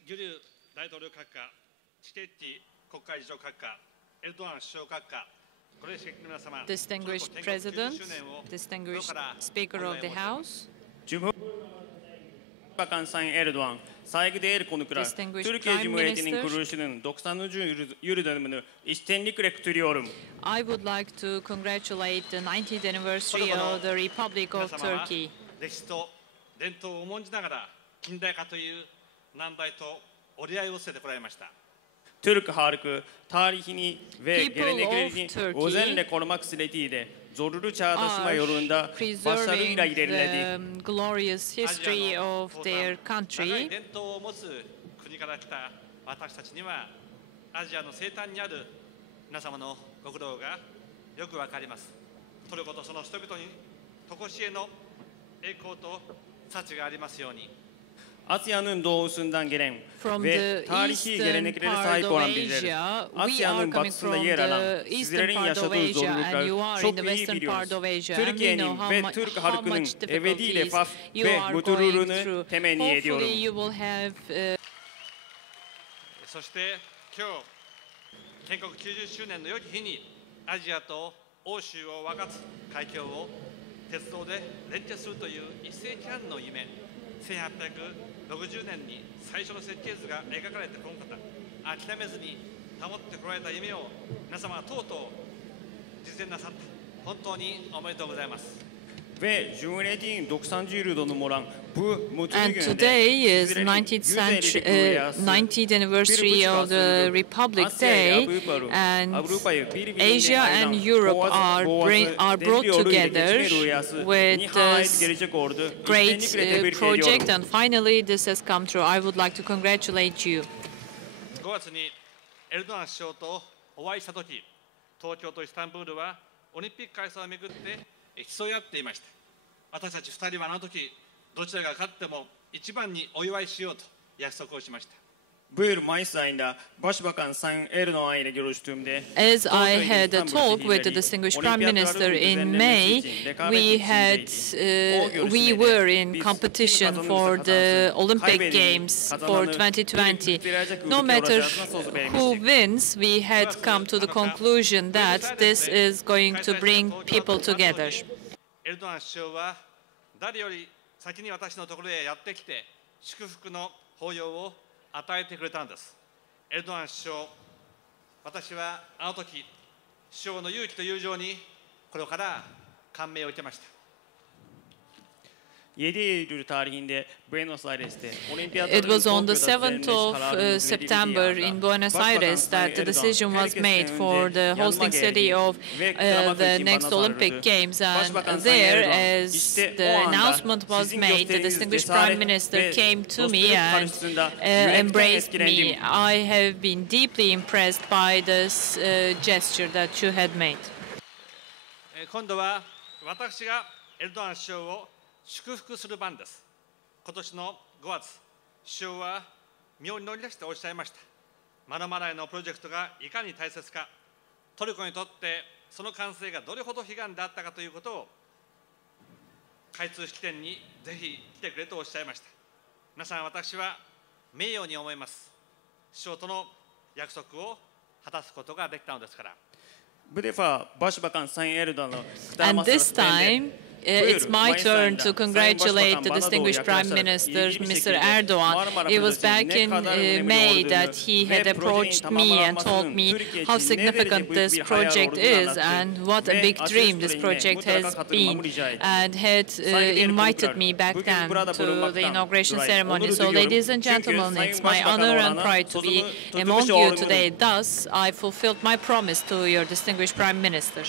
Gülü大統領閣下、チケッティ国会議長閣下、エルドアン首相閣下、ご列席の皆様、 Distinguished President, distinguished Speaker of the House, Başbakan Sayın Erdoğan, saygıdeğer konuklar, Türkiye Cumhuriyeti'nin kuruluşunun 90. yıl dönümünü içtenlikle kutluyorum. I would like to congratulate the 90th anniversary of the Republic of Turkey. 歴史と伝統を重んじながら近代化という難題と折り合いをつけてこられました。 Türk halkı tarihini ve geleneklerini özenle korumak suretiyle zorlu çağdaşma yolunda başarıyla ilerledi. Glorious history of their country. 長い伝統を持つ国から来た私たちにはアジアの西端にある皆様のご苦労がよくわかります。トルコとその人々に常しえの栄光と幸がありますように。 Asya'nın doğusundan gelen ve tarihi gelenekleri sahip olan bizler, Asya'nın batısında yer alan sizlerin yaşadığı zorlukları çok iyi biliyoruz. Türkiye'nin ve Türk halkının ebedi refah ve mutluluğunu temenni ediyorum. そして今日建国90周年の良き日にアジアと欧州を分かつ海峡を鉄道で連結するという1世紀半の夢、1860年に最初の設計図が描かれてこの方、諦めずに保ってこられた夢を皆様はとうとう実現なさった。本当におめでとうございます。 Ve Cumhuriyet'in 90. yılını olan bu mutlu And günde today is 90th anniversary of the Republic Day, and Asia and Europe are brought together with this great project, and finally this has come true. I would like to congratulate you. 5月にエルドアン首相とお会いしたとき、東京とイスタンブールはオリンピック開催をめぐって競い合っていました。私たち2人はあの時どちらが勝っても一番にお祝いしようと約束をしました。As I had a talk with the distinguished Prime Minister in May, we were in competition for the Olympic Games for 2020. No matter who wins, we had come to the conclusion that this is going to bring people together. エルドアン首相は誰より先に私のところへやってきて祝福の抱擁を与えてくれたんです。エルドアン首相、私はあの時首相の勇気と友情にこれから感銘を受けました。It was on the 7th of September in Buenos Aires that the decision was made for the hosting city of the next Olympic Games, and there, as the announcement was made, the distinguished Prime Minister came to me and embraced me. I have been deeply impressed by this gesture that you had made. 今度は私がエルドアン首相を祝福する番です。今年の5月、首相は妙に乗り出しておっしゃいました。マラマライのプロジェクトがいかに大切か、トルコにとってその完成がどれほど悲願であったかということを開通式典にぜひ来てくれとおっしゃいました。皆さん、私は名誉に思います。首相との約束を果たすことができたのですから。And this time, it's my turn to congratulate the distinguished Prime Minister, Mr. Erdogan. It was back in May that he had approached me and told me how significant this project is and what a big dream this project has been, and had invited me back then to the inauguration ceremony. So, ladies and gentlemen, it's my honor and pride to be among you today. Thus, I fulfilled my promise to your distinguished Prime Minister.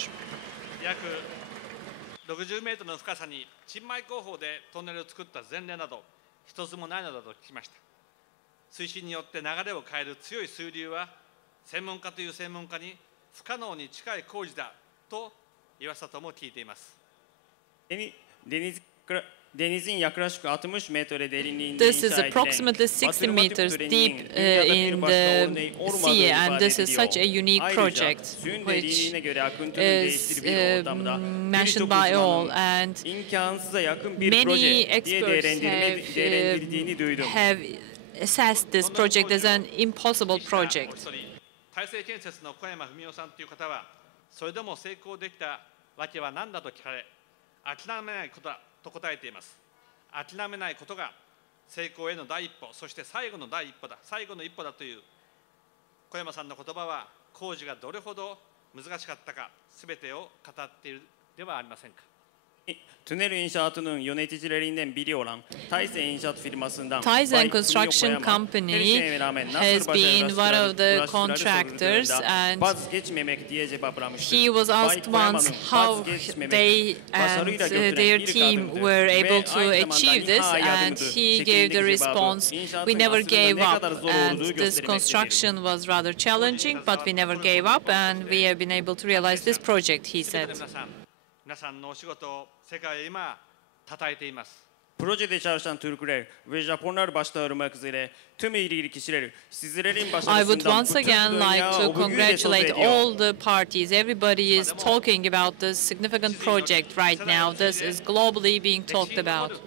60メートルの深さに沈埋工法でトンネルを作った前例など一つもないのだと聞きました。水深によって流れを変える強い水流は専門家という専門家に不可能に近い工事だと言わせたとも聞いています。This is approximately 60 meters deep in the sea, and this is such a unique project, which is mentioned by all. And many experts have assessed this project as an impossible project. 大成建設の小山文夫さんという方は、それでも成功できたわけは何だと聞かれ、諦めないことだと答えています。諦めないことが成功への第一歩、そして最後の第一歩だ、最後の一歩だという小山さんの言葉は、工事がどれほど難しかったか、すべてを語っているではありませんか。Tizen Construction Company has been one of the contractors, and he was asked once how they and their team were able to achieve this, and he gave the response, "We never gave up, and this construction was rather challenging, but we never gave up, and we have been able to realize this project," he said. 皆さんのお仕事を世界は今叩いています。 I would once again like to congratulate all the parties. Everybody is talking about this significant project right now. This is globally being talked about.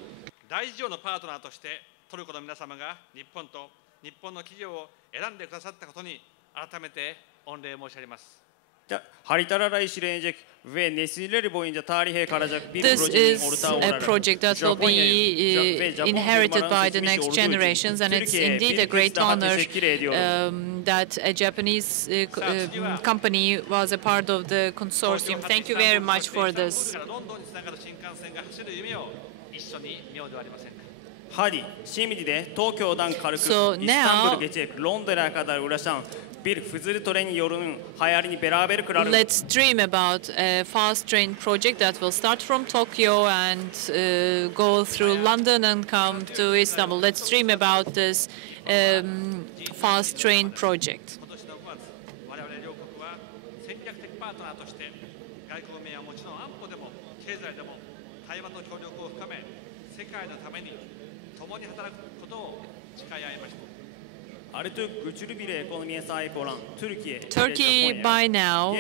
大事のパートナーとしてトルコの皆様が日本と日本の企業を選んでくださったことに改めて御礼申し上げます。 This is a project that will be inherited by the next generations, and it's indeed a great honor that a Japanese company was a part of the consortium. Thank you very much for this. So now, let's dream about a fast train project that will start from Tokyo and go through London and come to Istanbul. Let's dream about this fast train project. パートナーとして外交面はもちろん安保でも経済でも対話と協力を深め、世界のために共に働くことを誓い合いました。Turkey by now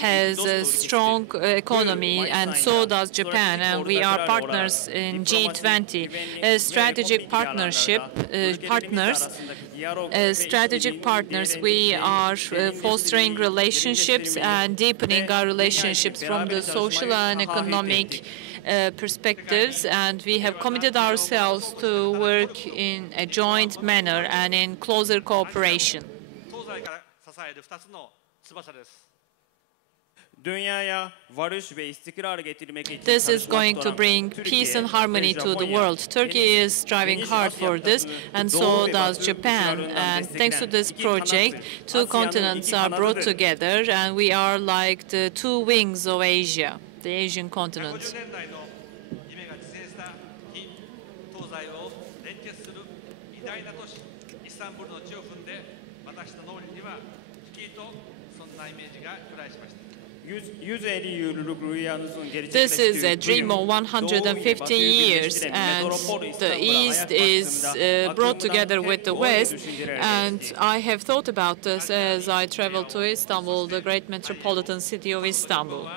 has a strong economy, and so does Japan, and we are partners in G20. As strategic partners, we are fostering relationships and deepening our relationships from the social and economic perspectives, and we have committed ourselves to work in a joint manner and in closer cooperation. This is going to bring peace and harmony to the world. Turkey is striving hard for this, and so does Japan. And thanks to this project, two continents are brought together, and we are like the two wings of Asia, the Asian continent. This is a dream of 150 years, and the East is brought together with the West. And I have thought about this as I travel to Istanbul, the great metropolitan city of Istanbul.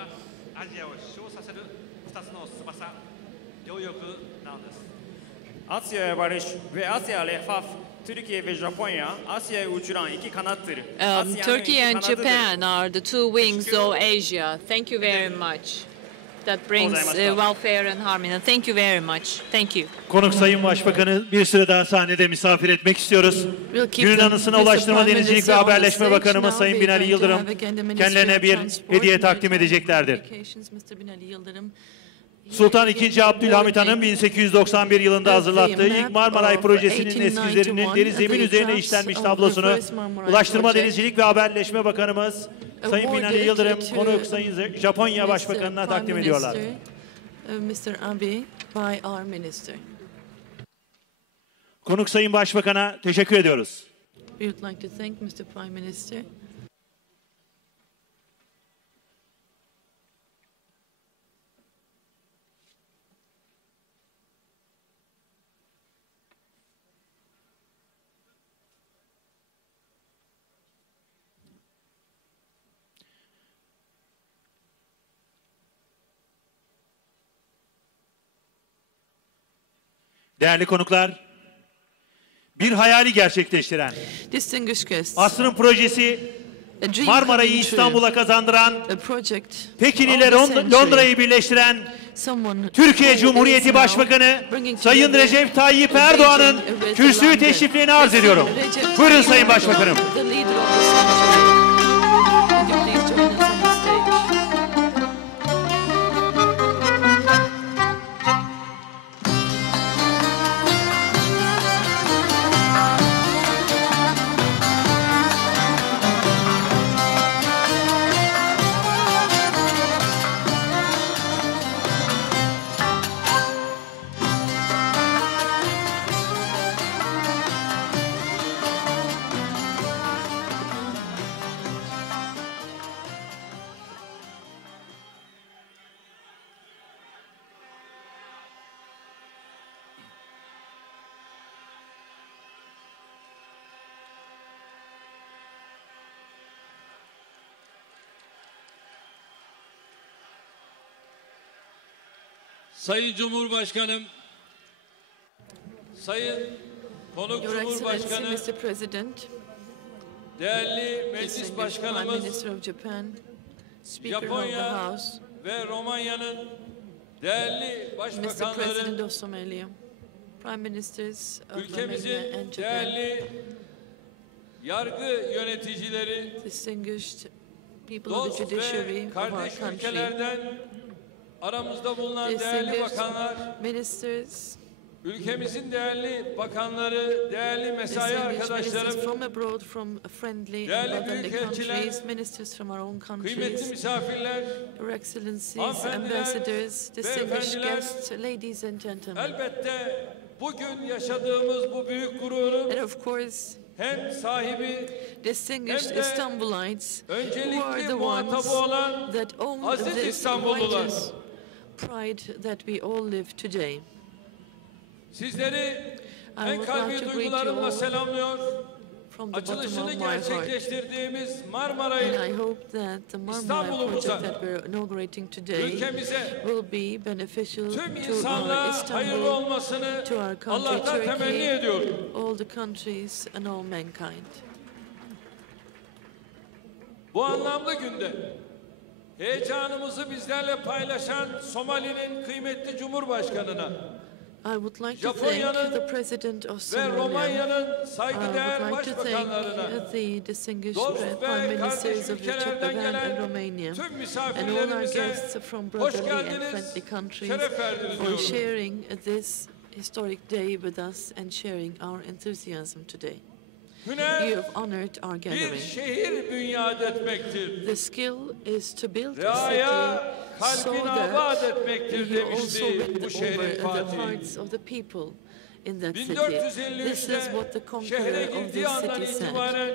Turkey and Japan are the two wings of Asia. Thank you very much. That brings welfare and harmony. Thank you very much. Thank you. Konuk Sayın Başbakanı bir süre daha sahnede misafir etmek istiyoruz. Günün anısına Ulaştırma, Denizcilik ve Haberleşme Bakanımız Sayın Binali Yıldırım kendilerine bir hediye takdim edeceklerdir. Sultan II. Abdülhamit Han'ın 1891 yılında hazırlattığı ilk Marmaray projesinin eskizlerinin deri zemin üzerine işlenmiş tablosunu Ulaştırma, Denizcilik ve Haberleşme Bakanımız Sayın Binali Yıldırım, konuk Sayın Japonya Başbakanı'na takdim ediyorlar. Konuk Sayın Başbakan'a teşekkür ediyoruz. Değerli konuklar, bir hayali gerçekleştiren, asrın projesi, Marmaray'ı İstanbul'a kazandıran, Pekin ile Londra'yı birleştiren, Türkiye Cumhuriyeti Başbakanı Sayın Recep Tayyip Erdoğan'ın kürsüyü teşriflerini arz ediyorum. Buyurun Sayın Başbakanım. Sayın Cumhurbaşkanım, Sayın Konuk Cumhurbaşkanı, değerli Meclis Başkanımız, Japonya ve Romanya'nın değerli başbakanları, ülkemizin değerli yargı yöneticileri, dost ve kardeş ülkelerden aramızda bulunan değerli bakanlar, ülkemizin değerli bakanları, değerli mesai arkadaşlarım, değerli büyükelçiler, kıymetli misafirler, hanımefendiler, beyefendiler, elbette bugün yaşadığımız bu büyük gururun hem sahibi distinguished hem de Istanbulites who are öncelikli the ones muhatabı olan that own aziz this İstanbullular. righteous pride that we all live today. Sizleri I en would kalbi like to greet you duygularımla all selamlıyor. from the bottom Açılışını of my heart. gerçekleştirdiğimiz And I Marmaray'ın hope that the Marmaray İstanbul'umuza, project that we're inaugurating today ülkemize, will be beneficial tüm to our insanlığa hayırlı Istanbul, olmasını to our country Allah'tan temenni Turkey, ediyorum. all the countries and all mankind. Bu anlamlı günde heyecanımızı bizlerle paylaşan Somali'nin kıymetli Cumhurbaşkanı'na, I would like to thank the President of ve Somalia. Romanya'nın I would saygıdeğer like to başbakanlarına, thank the distinguished dost ve Prime kardeş Ministers of ülkelerden Japan and gelen Romania, tüm and all our misafirlerimize guests from hoş brotherly and geldiniz, friendly countries şeref verdiniz for diyorum. sharing this historic day with us and sharing our enthusiasm today. Hüner You have honored our bir gathering. şehir bünyat etmektir. The skill is to build a Reaya city so kalbini abad that etmektir you also demişti win bu over şehrin the fatihi. hearts of the people in that city. 1453'te This is what the conqueror şehre of girdiği this andan city said. itibaren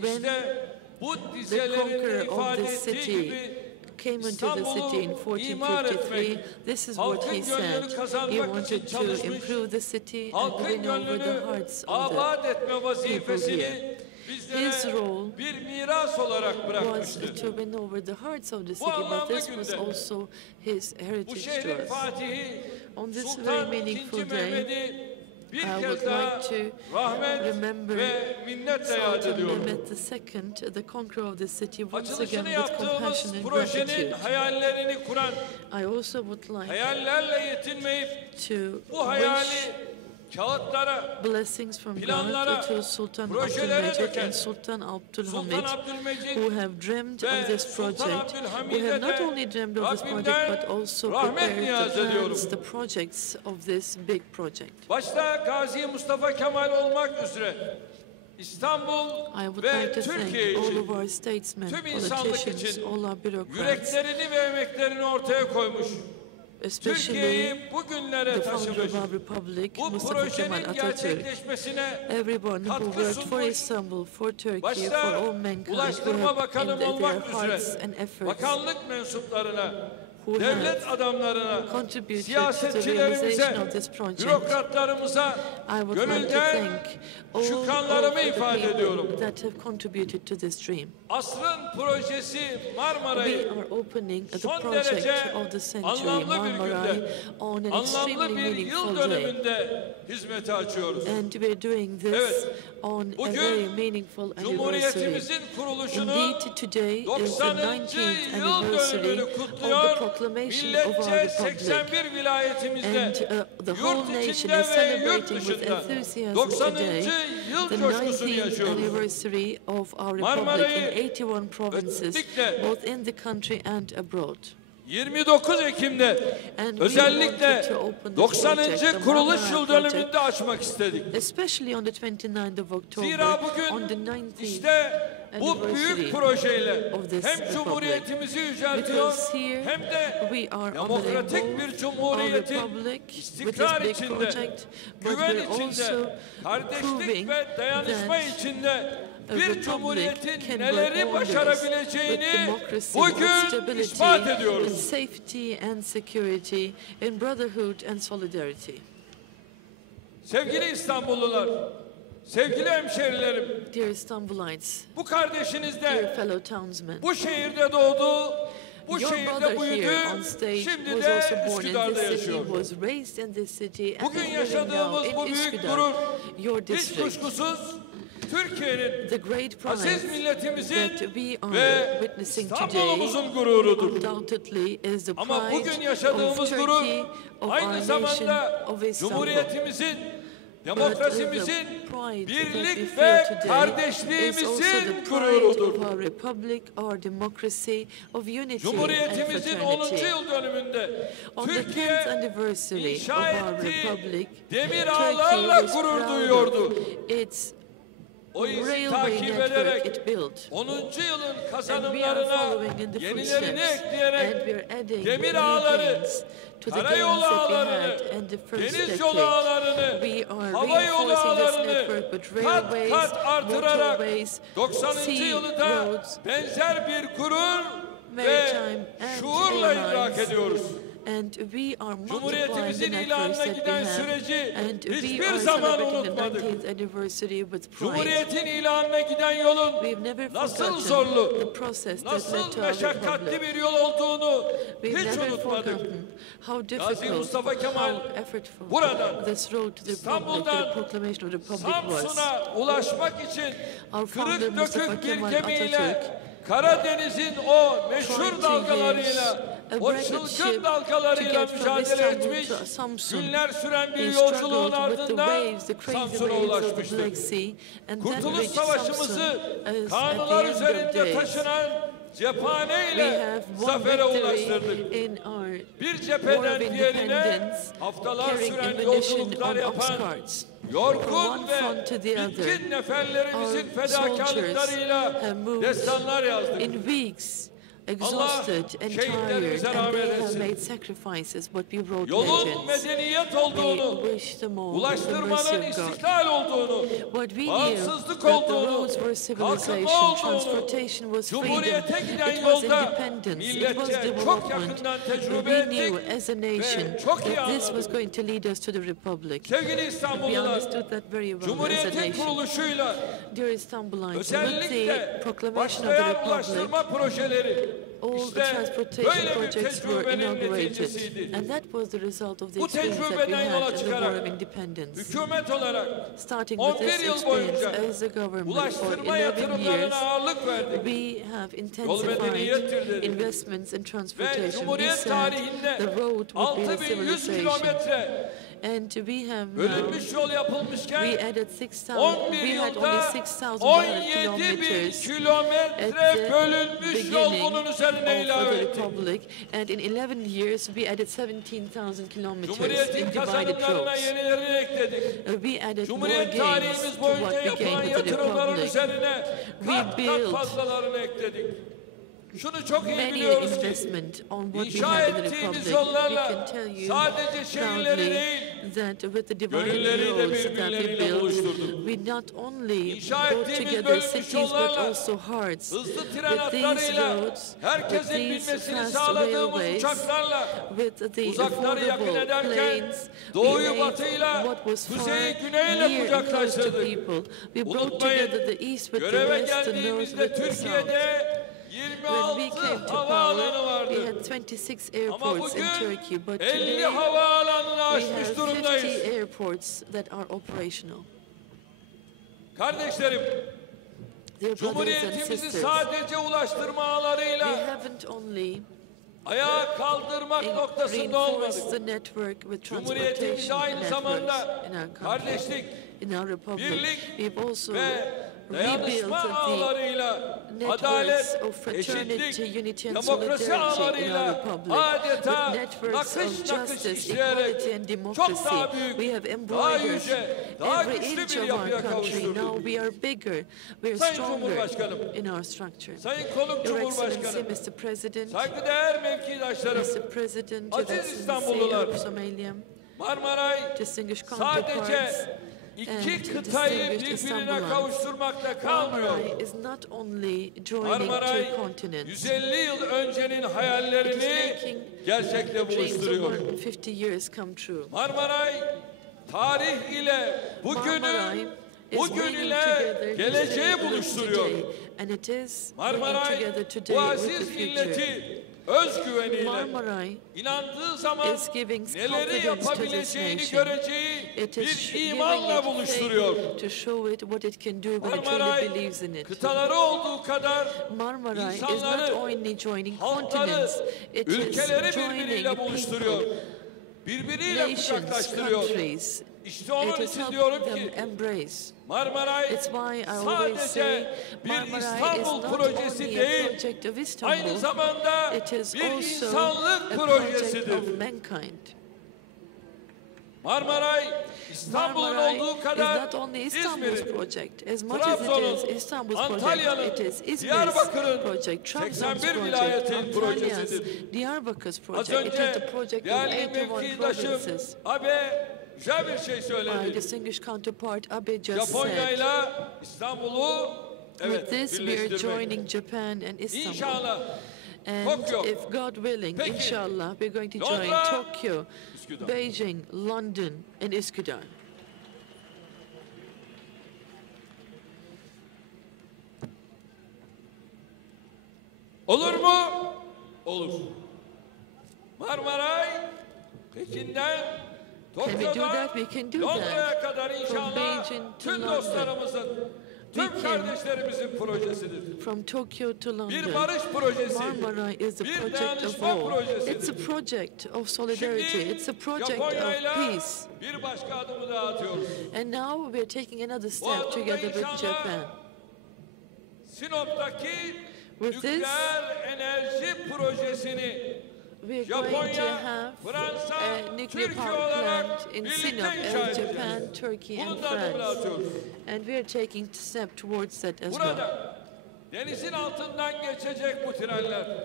When işte bu the dizelerin conqueror of ifade this ettiği city gibi came into the İstanbul'u city in imar 1453, etmek, this is what halkın he said. gönlünü He kazanmak için wanted to çalışmış, improve the city and halkın win over the gönlünü hearts of abad the etme people vazifesini here. His bizlere role bir miras olarak was bırakmıştır. to win over the hearts of the Bu city, but anlamlı this was günde also his Bu heritage to şehrin us. fatihi On this very Sultan meaningful II. day, Mehmet'i bir I kez would daha like to rahmet remember ve minnetle yad Sultan ediyorum. Mehmet II, the conqueror of the city, once again Açılışını with yaptığımız compassion and projenin gratitude. hayallerini kuran, I also would like hayallerle yetinmeyip to bu hayali wish kağıtlara, blessings from planlara, God to Sultan projelere Abdülmecid döken and Sultan Abdülhamid, Sultan Abdülmecid who have dreamed ve of this Sultan project, who Abdülhamid'e have not de only dreamed of this project, Rabbimden but also rahmet prepared niyaz the ediyorum. plans, the projects of this big project. Başta Gazi Mustafa Kemal olmak üzere İstanbul I would ve like to Türkiye thank all için of our statesmen, tüm insanlık politicians, için all our bureaucrats, yüreklerini ve emeklerini ortaya koymuş, especially Türkiye'yi bugünlere the founder taşımış, of our republic, bu Mustafa Kemal projenin Atatürk, gerçekleşmesine everyone who katkı worked for sunmuş, Istanbul, for Turkey, for başta all mankind, who Ulaştırma have Bakanım in their olmak hearts üzere and efforts, bakanlık mensuplarına, who devlet have adamlarına, contributed to the siyasetçilerimize, realization of this project. bürokratlarımıza I would like to gönülden thank all şükranlarımı of the ifade ediyorum. people that have contributed to this dream. Asrın projesi We Marmaray'ı are opening the son project derece of the century, anlamlı bir Marmaray, günde, on an anlamlı extremely bir yıl meaningful day. döneminde hizmete açıyoruz. And we're doing this Evet, on a bugün very meaningful anniversary. Cumhuriyetimizin kuruluşunu Indeed, today is the 90. 19th yıl anniversary dönümünü of the kutluyor. proclamation of our Milletçe republic. 81 vilayetimizde, And the whole yurt nation içinde is ve yurt celebrating with dışında enthusiasm 90. today yıl the coşkusunu 19th yaşıyoruz. anniversary of our republic Marmaray'ı in 81 provinces, özellikle both in the country and abroad. 29 Ekim'de And we özellikle wanted to open this 90. project, the kuruluş Marmaray yıl project, dönümünde açmak istedik. especially on the 29th of October, Zira on the bugün 19th işte bu anniversary büyük projeyle of this hem republic. Cumhuriyetimizi yüceltiyor Because here hem de we are demokratik honoring bir both our cumhuriyetin republic with this istikrar big içinde, project, but güven we're içinde, also kardeşlik proving ve dayanışma that içinde a bir republic cumhuriyetin can neleri work wonders with başarabileceğini democracy, with bugün stability, ispat with ediyoruz. safety and security, in brotherhood and solidarity. Sevgili İstanbullular, sevgili hemşerilerim, Dear Istanbulites, bu kardeşiniz dear de fellow townsmen, bu şehirde doğdu, bu your şehirde brother büyüdü, here on stage şimdi was de also born in Üsküdar'da this city, yaşıyor. was raised in this city, and Bugün is living now yaşadığımız bu in büyük Üsküdar, gurur your hiç district. kuşkusuz Türkiye'nin The great aziz pride milletimizin that we are ve witnessing today İstanbul'umuzun gururudur. undoubtedly is the Ama bugün pride yaşadığımız of gurur Turkey, of aynı our nation, zamanda of Istanbul. Cumhuriyetimizin, But demokrasimizin, the pride that we birlik feel ve today is also kardeşliğimizin the pride gururudur. of our republic, our democracy, of unity and Cumhuriyetimizin 10. fraternity. yıl dönümünde On the 10th Türkiye anniversary of inşa our ettiği republic, demir Turkey ağlarla was gurur proud duyuyordu. of its O izi railway takip network ederek it built. 10. yılın And we are kazanımlarına following in the yenilerini footsteps, and ekleyerek we are adding demir new ağları gains to the gains karayolu that we ağlarını, had in the first deniz yolu decade. ağlarını, We are hava yolu reinforcing this ağlarını network with kat railways, kat artırarak motorways, 90. sea yılında roads, benzer bir gurur ve maritime and şuurla idrak airlines. ediyoruz. And we are multiplying the Cumhuriyetimizin networks ilanına that we giden have. süreci And we hiçbir are zaman celebrating the unutmadık. 90th anniversary with pride. Cumhuriyetin ilanına giden yolun We've never nasıl forgotten zorlu, the process that led nasıl to our meşakkatli republic. bir yol olduğunu We've hiç never unutmadık. forgotten how Gazi difficult, Mustafa Kemal how effortful buradan this road to the republic, İstanbul'dan the proclamation of the republic was. Samsun'a ulaşmak için Our founder kırık Mustafa dökük bir Kemal gemiyle Atatürk Karadeniz'in o meşhur tried to dalgalarıyla, use a o breakage çılgın ship to dalgalarıyla get from mücadele Istanbul etmiş, to Samsun. günler süren bir He yolculuğun struggled with the ardından waves, the crazy Samsun'a waves of the ulaşmıştır. Black Sea, and then Kurtuluş reached Savaşımızı Samsun as kanunlar at the end of üzerinde days. taşınan cephane We ile have won zafere victory ulaştırdık. in our Bir war of cepheden diğerine independence, haftalar carrying süren ammunition yolculuklar on ox yapan carts. From yorgun one ve front to the other, bitkin neferlerimizin our soldiers fedakarlıklarıyla have moved destanlar yazdık. in weeks, exhausted and şehitlerimize tired, and rahmet they have etsin. made sacrifices, but we wrote Yolun legends. medeniyet We olduğunu, wish them all the ulaştırmanın mercy of God. istiklal olduğunu, What we knew, bağımsızlık that the olduğunu, roads were civilization, kalkınma olduğunu, transportation was freedom, Cumhuriyete giden it was yolda independence, it was milletçe çok development. yakından And tecrübe we knew ettik as a nation ve çok iyi that this was anladık. going to lead us to the republic. Sevgili We İstanbullular, understood that very well as a Cumhuriyetin nation. kuruluşuyla Dear Istanbulites, with the özellikle proclamation of the başlayan republic, ulaştırma projeleri all the işte transportation böyle bir projects were tecrübenin inaugurated. neticesiydi. And that was the result of the Bu experience that we tecrübeden yola had in the War of çıkarak Independence. hükümet olarak Starting with 11 this yıl experience boyunca as a government for ulaştırma 11 yatırımlarına years, ağırlık verdik. we have Yol medeniyettir intensified dedik. investments in Ve transportation. We Cumhuriyet said tarihinde the road would be the 6100 civilization. kilometre And we have now, bölünmüş yol yapılmışken we added 6,000, 11 we had yılda only 6,100 17 bin kilometers kilometre at the bölünmüş yol beginning bunun üzerine of ilave the ettik. republic, and in 11 years we added 17,000 kilometers in Cumhuriyetin divided kazanımlarına roads. yenilerini ekledik. We added more Cumhuriyet gains tarihimiz to boyunca what we yapılan gained with the yatırımların republic. üzerine We kat kat built fazlalarını ekledik. Şunu çok iyi many biliyoruz ki investment on what we inşa have in the ettiğimiz republic. We can yollarla tell you sadece şehirleri proudly değil, that with the divided gönülleri de roads that we birbirleriyle built, buluşturduk. we not only İnşa brought ettiğimiz together bölünmüş cities but yollarla also hearts. hızlı tren With these hatlarıyla, roads, with herkesin these binmesini fast sağladığımız railways, uçaklarla with the uzakları yakın affordable ederken planes, doğuyu we made batıyla, what was far kuzeyi near güneyle and close to kucaklaştırdık. people. We brought Unutmayın, together the east with the göreve west, the north geldiğimizde with the south. Türkiye'de When we 26 came to havaalanı power, we vardı. had 26 Ama airports in bugün Turkey, but 50 today havaalanını we aşmış have durumdayız. 50 airports that are operational. Kardeşlerim, Dear brothers and Cumhuriyetimizi sisters, sadece ulaştırma we ağlarıyla haven't only ayağa kaldırmak noktasında olmadık. reinforced the network with Cumhuriyetimizi transportation aynı networks zamanda in our country, kardeşlik, in our republic. birlik We've also ve rebuilt dayanışma the ağlarıyla networks adalet, of fraternity, eşitlik, unity and demokrasi solidarity in our ağlarıyla republic, adeta with networks nakış of nakış justice, işleyerek equality and çok democracy. daha büyük, We have daha embroidered yüce, daha every güçlü inch bir of our yapıya country. kavuşturduk. Now we are bigger, we are Sayın stronger Cumhurbaşkanım, in our structure. Sayın Konuk Your Excellency, Cumhurbaşkanım, Mr. President, saygıdeğer mevkidaşlarım, Mr. President, Your aziz Excellency İstanbullular, of Somalia, Marmaray distinguished sadece counterparts, iki and kıtayı distinguished birbirine Istanbulites. kavuşturmakta kalmıyor. Marmaray is not only joining Marmaray two continents. 150 yıl öncenin It is hayallerini making gerçekle dreams of buluşturuyor. 150 years come true. Marmaray tarih ile Marmaray bugünü, is bugün bringing ile together geleceği history with buluşturuyor. today, and it is bringing Marmaray together today bu with the aziz future. milleti özgüveniyle Marmaray inandığı zaman is giving neleri confidence to this yapabileceğini nation. göreceği It is bir giving imanla it buluşturuyor. faith to show it what it can do when it Marmaray really believes in it. kıtaları olduğu kadar Marmaray is not insanları, only joining halkları, continents, it is ülkeleri joining birbiriyle buluşturuyor. people, Birbiriyle nations, kucaklaştırıyor. countries. İşte onun It is için helping diyorum them ki embrace. Marmaray It's why I always say sadece bir Marmaray is İstanbul not projesi only a değil, project of aynı Istanbul, zamanda it is bir also insanlık a project projesidir. of mankind. Marmaray İstanbul'un Marmaray olduğu is kadar not only Istanbul's İzmir'in, project. As much as it Trabzon'un, is Istanbul's project, Antalya'nın, it is İzmir's Diyarbakır'ın, project, Trabzon's 81 project, vilayetin Antalya's, projesidir. Diyarbakır's Az project. It is önce the project of değerli 81 mevkidaşım provinces. Abe güzel bir şey My söyledi. distinguished counterpart Abe just said, Japonya'yla İstanbul'u with this we are birleştirmek. joining Japan and Istanbul. İnşallah And Tokyo, if God willing, Pekin, inshallah, we're going to join Londra, Tokyo, Üsküdar. Beijing, London, and Üsküdar. Olur mu? Olur. Marmaray Pekin'den Can we do Tokyo'dan that? We can do Londra'ya that. kadar From inşallah Beijing to tüm London. dostlarımızın, tüm We can- kardeşlerimizin projesidir. From Tokyo to Bir London. barış projesi, Marmaray is the bir project of dayanışma all. projesidir. It's a project of solidarity. Şimdi It's a project of Japonya'yla peace. bir başka adımı daha atıyoruz. And now we're taking another Bu step adımda together with inşallah Japan. Sinop'taki With this, nükleer enerji projesini we're going to Japonya, have Fransa, a nuclear Türkiye power olarak plant in birlikte Sinop inşa as edeceğiz. Japan, Turkey, and Bunun da adımını France. atıyoruz. And we're taking a step towards that as well. Burada denizin altından geçecek bu trenler.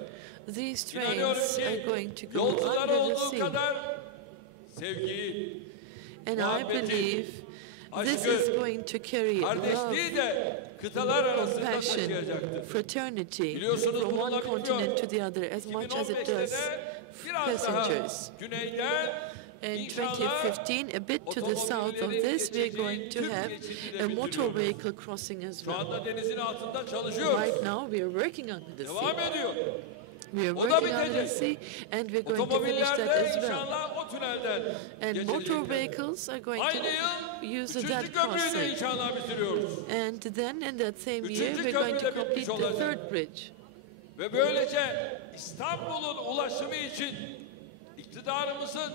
These İnanıyorum trains are ki going to go yolcular under the olduğu sea. kadar sevgiyi, And I muhabbeti, believe this aşkı, is going to carry love, kardeşliği de kıtalar arasında compassion, taşıyacaktır. fraternity Biliyorsunuz from one bununla continent bilmiyorum. to the other as much as it 2015'te does de biraz daha passengers. güneyden In inşallah 2015, a bit to the south of this, we're going to have a motor vehicle crossing as şu well. anda denizin altında çalışıyoruz. Right now, we are working under the Devam sea. ediyor. We are O da working under the bitecek. sea, and we're going to finish that Otomobillerde as well. inşallah o tünelden And motor geçilecekler. vehicles are going Aynı to yıl use üçüncü that köprüyü de crossing. inşallah bitiriyoruz. And then in that same year, Üçüncü we're going to köprü de bitmiş complete the olacak. third bridge. Ve böylece İstanbul'un ulaşımı için iktidarımızın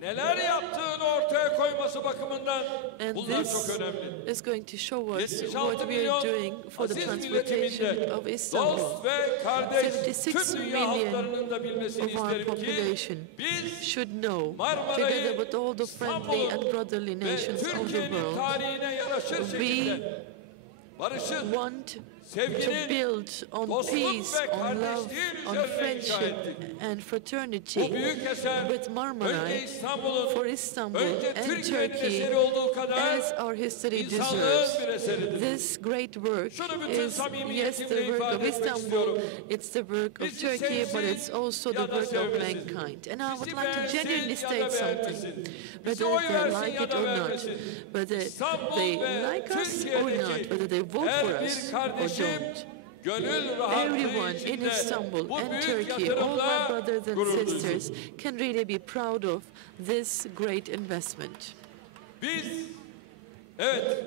neler yaptığını ortaya koyması bakımından And bunlar this çok önemli. is going to show us 76 what we are milyon doing for the aziz transportation milletiminde of Istanbul. dost ve kardeş 76 tüm dünya million halklarının da bilmesini of our isterim ki population biz should know, Marmaray'ı, together with all the friendly and brotherly ve nations of the Türkiye'nin world, tarihine yaraşır we şekilde barışın, want to sevginin, build on dostluk peace, ve on love, kardeşliğin on üzerine inşa friendship ettik. and fraternity Bu büyük eser with önce Marmaray İstanbul'un, for Istanbul önce and Türkiye'nin Turkey eseri olduğu kadar as our history insanlığın deserves. bir eseridir. This great work Şunu bütün is, yes, samimiyetimle the work ifade of etmek Istanbul, istiyorum. it's the work of Bizi Turkey, but sevsin it's also the ya da work of sevmesin. mankind. And I would Bizi like to beğensin genuinely ya state da something, beğenmesin. Bize whether oy they versin like ya it da or not, vermesin. whether İstanbul they ve like us or Türkiye'deki not, whether they vote her for bir us or kardeşim don't. gönül rahatlığı Everyone in içinde Istanbul bu and büyük Turkey, all my yatırımla brothers and gurur duysun. sisters, can really be proud of this great investment. Biz, evet,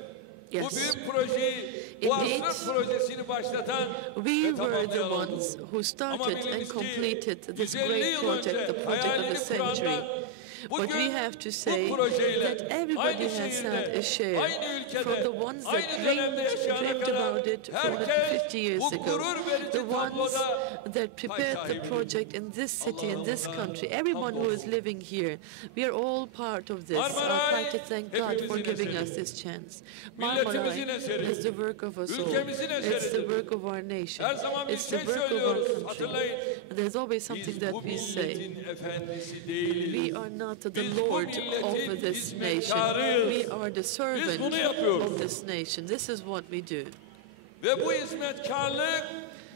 bu Yes. büyük projeyi, bu Indeed, asrın projesini başlatan we ve were the tamamlayan oldu. ones who started and biliniz ki completed this 150 great yıl project, önce the project of hayalini the century. kuranlar But we bugün have to bu say projeyle that everybody aynı has had şehirde, a share, aynı ülkede, from the ones that aynı dönemde yaşayana dreamed kadar about it herkes 50 years bu ago, gurur verici the ones tabloda that prepared the sahibi. project in this city, in this Allah'ımıza country, everyone who is living here, we are all part of this. I would like to thank God for hepimizin giving us eseri. this chance. Marmaray Milletimizin eseri. is the work of us all. Ülkemizin It's the eseridir. work of our nation. Her zaman bir It's the şey work of our söylüyoruz, country. hatırlayın. There's always something Biz that bu we say. milletin efendisi değiliz. We are not the Biz bu Lord milletin of this nation. hizmetkarıyız. We are the servant bunu yapıyoruz. of this nation. This is what we do. Ve bu hizmetkarlık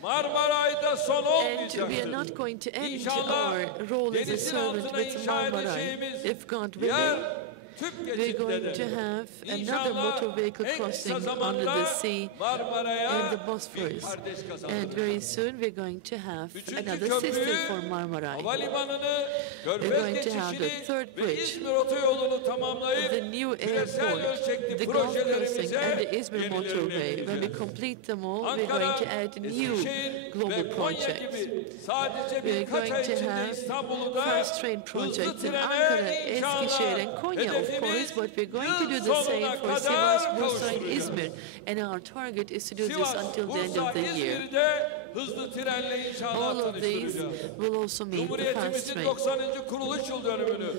Marmaray'da son And we are olmayacaktır. not going to end İnşallah our role as a denizin servant altına with inşa Marmaray. edeceğimiz If God willing, diğer tüm we're geçitlerde going to have another İnşallah motor vehicle en kısa crossing under zamanda the sea Marmaray'a and the bir Bosphorus. kardeş And kazandıracağız. very soon we're going to have Üçüncü another sister köprüyü, for Marmaray. havalimanını, We're Körfez going to have the geçişini third ve bridge, İzmir otoyolunu tamamlayıp the new küresel airport, ölçekli the Gulf crossing, projelerimize and the Izmir yenilerini motorway. When we ekleyeceğiz. complete them all, we're Ankara, going to add new Eskişehir global ve Konya projects. gibi sadece We're birkaç going ay to içinde have İstanbul'u da fast train hızlı projects in trene Ankara, inşallah Eskişehir, and Konya, of course, hedefimiz but we're going to do yıl the same sonuna for kadar Sivas, Bursa, and kavuşturacağız. Izmir. And our target is to do this Sivas, until the end Bursa, of the year. İzmir'i de hızlı trenle inşallah All of these tanıştıracağız. will also meet the fast Cumhuriyetimizin train. 90. kuruluş yıl dönümünü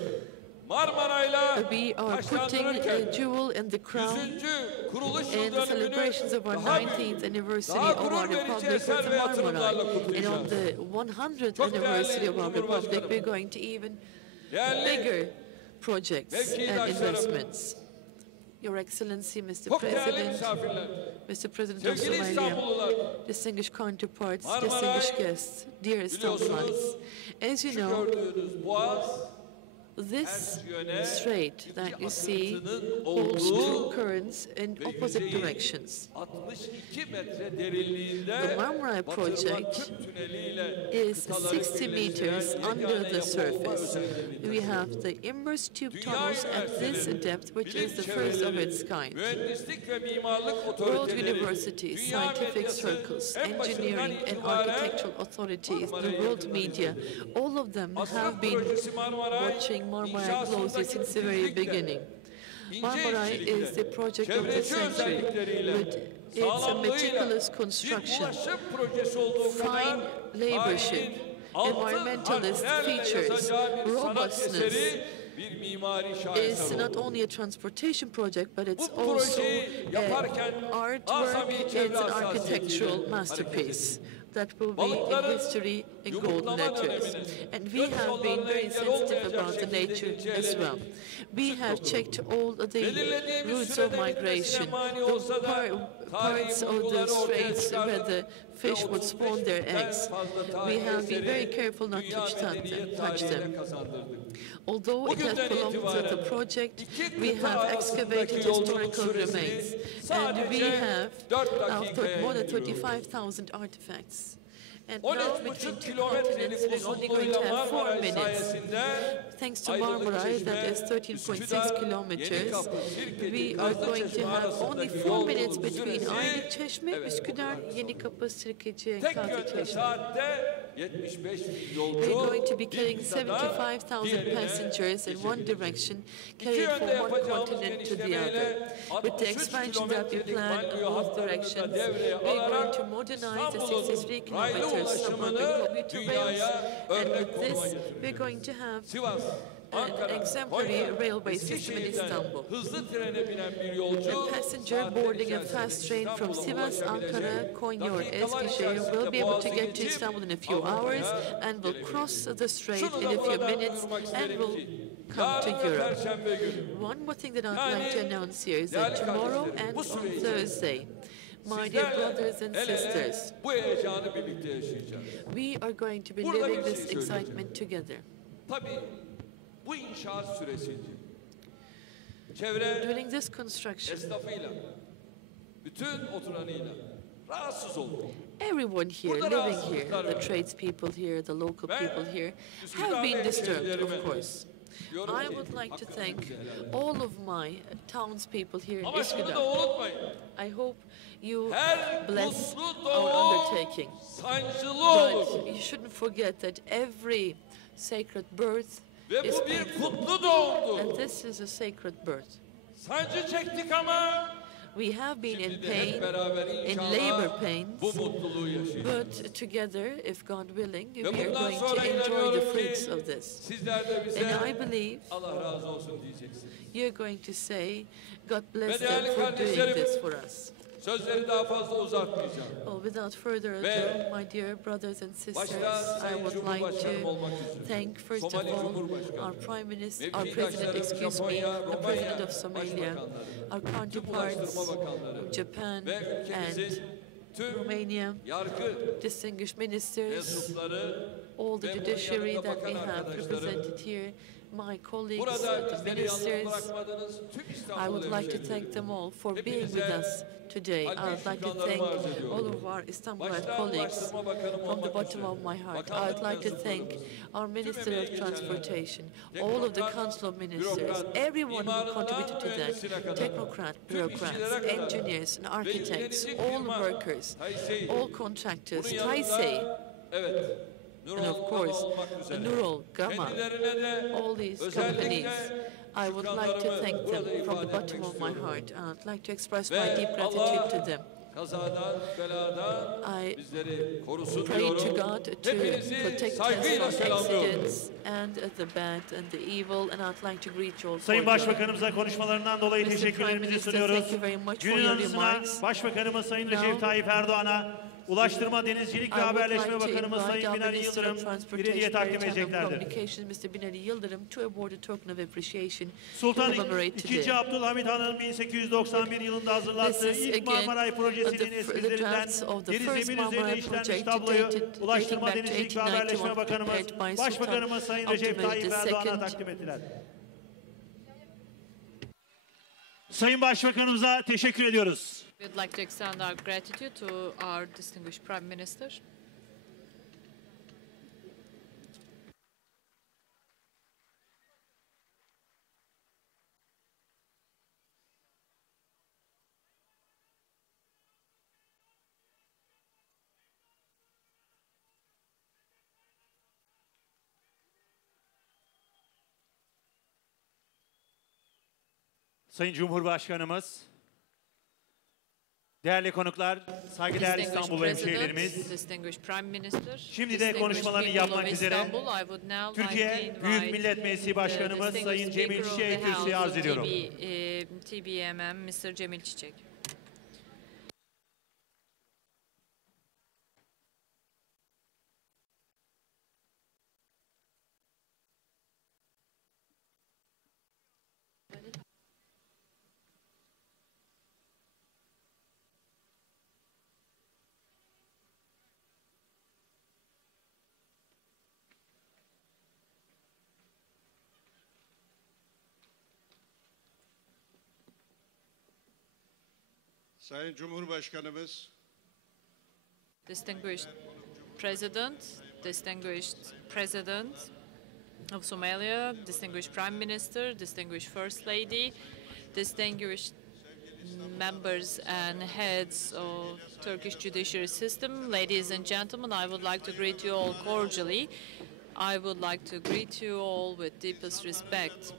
We are putting a jewel in the crown in the celebrations of our 19th anniversary of our republic with Marmaray. And on the 100th anniversary of our republic, we're going to even bigger projects and investments. Your Excellency, Mr. President, Mr. President of Somalia, distinguished counterparts, distinguished guests, dear Istanbulites. As you know, this strait that you see holds two currents in opposite directions. The Marmaray project is 60 meters under the surface. We have the immersed tube tunnels at this depth, which is the first of its kind. World universities, scientific circles, engineering and architectural authorities, the world media, all of them have been watching Marmaray closely since the very beginning. Marmaray is the project of the century, with its meticulous construction, fine laborship, environmentalist features, robustness. It's not only a transportation project, but it's also an artwork, it's an architectural masterpiece that will be in history in golden letters. And we have been very sensitive about the nature as well. We have checked all the routes of migration, the parts of the straits where the fish would spawn their eggs. We have been very careful not to touch them. Although it has belonged to the project, we have excavated historical remains, and we have more than 35,000 artifacts. And now between two continents, we're only going to have 4 minutes. Thanks to Marmaray, that is 13.6 kilometers, we are going to have only 4 minutes between Aydın Çeşme, Üsküdar, Yenikapı, Sirkeci, and Kazı Çeşme. We're going to be carrying 75,000 passengers in one direction, carried from one continent to the other. With the expansion that we plan in both directions, we're going to modernize the 63 kilometers suburban commuter rails, and with this, we're going to have an exemplary railway system in Istanbul. A passenger boarding a fast train from Sivas, Ankara, Konya or Eskişehir will be able to get to Istanbul in a few hours and will cross the strait in a few minutes and will come to Europe. One more thing that I'd like to announce here is that tomorrow and on Thursday, my dear brothers and sisters, we are going to be living this excitement together. During this construction, everyone here, living here, the tradespeople here, the local people here, have been disturbed, of course. I would like to thank all of my townspeople here in Üsküdar. I hope you bless our undertaking. But you shouldn't forget that every sacred birth is painful. And this is a sacred birth. We have been in pain, in labor pains, but together, if God willing, we are going to enjoy the fruits of this. And I believe you're going to say, God bless them for doing this for us. Well, without further ado, my dear brothers and sisters, I would like to thank, first of all, our Prime Minister, our President, the President of Somalia, our counterparts from Japan and Romania, distinguished ministers, all the judiciary that we have represented here, my colleagues, the ministers. I would like to thank them all for being with us today. I would like to thank all of our Istanbulite colleagues from the bottom of my heart. I would like to thank our Minister of Transportation, all of the Council of Ministers, everyone who contributed to that, technocrats, bureaucrats, engineers and architects, all workers, all contractors, Taisei, and of course, Nurol, Gamma, all these companies. I would like to thank them from the bottom of my heart. I'd like to express my deep gratitude to them. kazadan, beladan I bizleri korusun pray to diyorum. God to Hepinizi protect us saygıyla from selamlıyorum. accidents and the bad and the evil, and I'd like to greet you all Sayın cordially. Başbakanımıza konuşmalarından dolayı Mr. Prime teşekkürlerimizi Minister, sunuyoruz. thank you very much for Günün your anısına remarks. Başbakanımız Sayın Now, Recep Tayyip Erdoğan'a Ulaştırma, Denizcilik ve I would Haberleşme like to Bakanımız invite Sayın our Binali Minister Yıldırım of bir hediye Transportation, takdim Maritime and edeceklerdir. Communications, Mr. Binali Yıldırım, to award a token of appreciation to Sultan commemorate II. today. Abdülhamit Han'ın 1891 yılında This hazırlattığı is ilk again Marmaray projesinin the eskizlerinden drafts of the deri first zemin üzerinde Marmaray işlenmiş project tabloyu dating Ulaştırma, back to Denizcilik ve Haberleşme 1891, Bakanımız prepared by Başbakanımız Sultan Sayın Recep Abdülhamit Tayyip Erdoğan'a II. takdim ettiler. Sayın Başbakanımıza teşekkür ediyoruz. We'd like to extend our gratitude to our distinguished Prime Minister. Sayın Cumhurbaşkanımız, değerli konuklar, saygıdeğer İstanbul hemşehrilerimiz, Distinguished Prime Minister, şimdi de konuşmalarını yapmak üzere Türkiye Büyük Millet Meclisi Başkanımız Sayın Cemil Çiçek'i kürsüye arz ediyorum. TBMM, Mr. Cemil Çiçek. Sayın Cumhurbaşkanımız, Distinguished President of Somalia, Distinguished Prime Minister, Distinguished First Lady, distinguished members and heads of Turkish judiciary system, ladies and gentlemen, I would like to greet you all cordially. I would like to greet you all with deepest respect.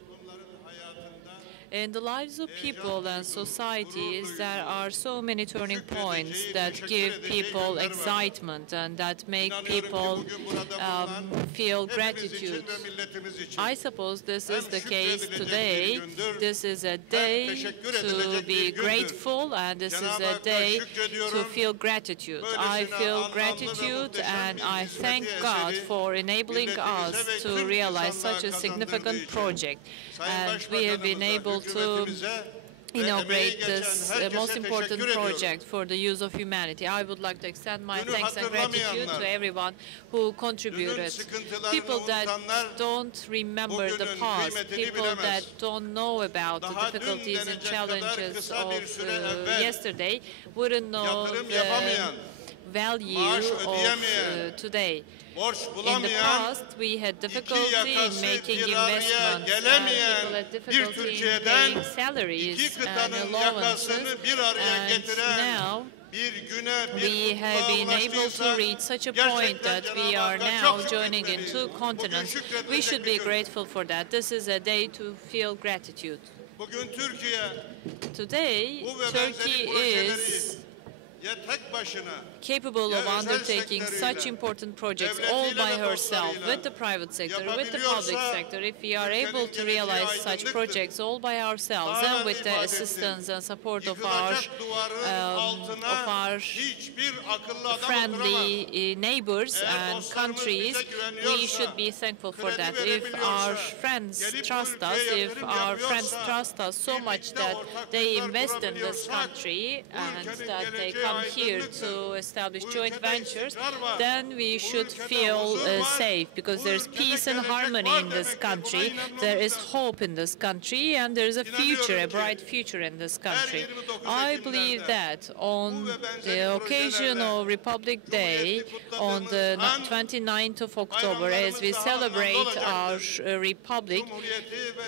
In the lives of people and societies, there are so many turning points that give people excitement and that make people feel gratitude. I suppose this is the case today. This is a day to be grateful, and this is a day to feel gratitude. I feel gratitude, and I thank God for enabling us to realize such a significant project. And we have been able to inaugurate this most important project for the use of humanity. I would like to extend my thanks and gratitude to everyone who contributed. People that don't remember the past, people that don't know about the difficulties and challenges of yesterday, wouldn't know the value of today. In the past, we had difficulty in making investments, people had difficulty in paying salaries and allowances, and now we have been able to reach such a point that we are now joining in two continents. We should be grateful for that. This is a day to feel gratitude. Today, Turkey is capable of undertaking such important projects all by herself, with the private sector, with the public sector. If we are able to realize such projects all by ourselves and with the assistance and support of our friendly neighbors and countries, we should be thankful for that. If our friends trust us, if our friends trust us so much that they invest in this country and that they come here to establish joint ventures, then we should feel safe, because there's peace and harmony in this country, there is hope in this country, and there's a future, a bright future in this country. I believe that on the occasion of Republic Day, on the 29th of October, as we celebrate our Republic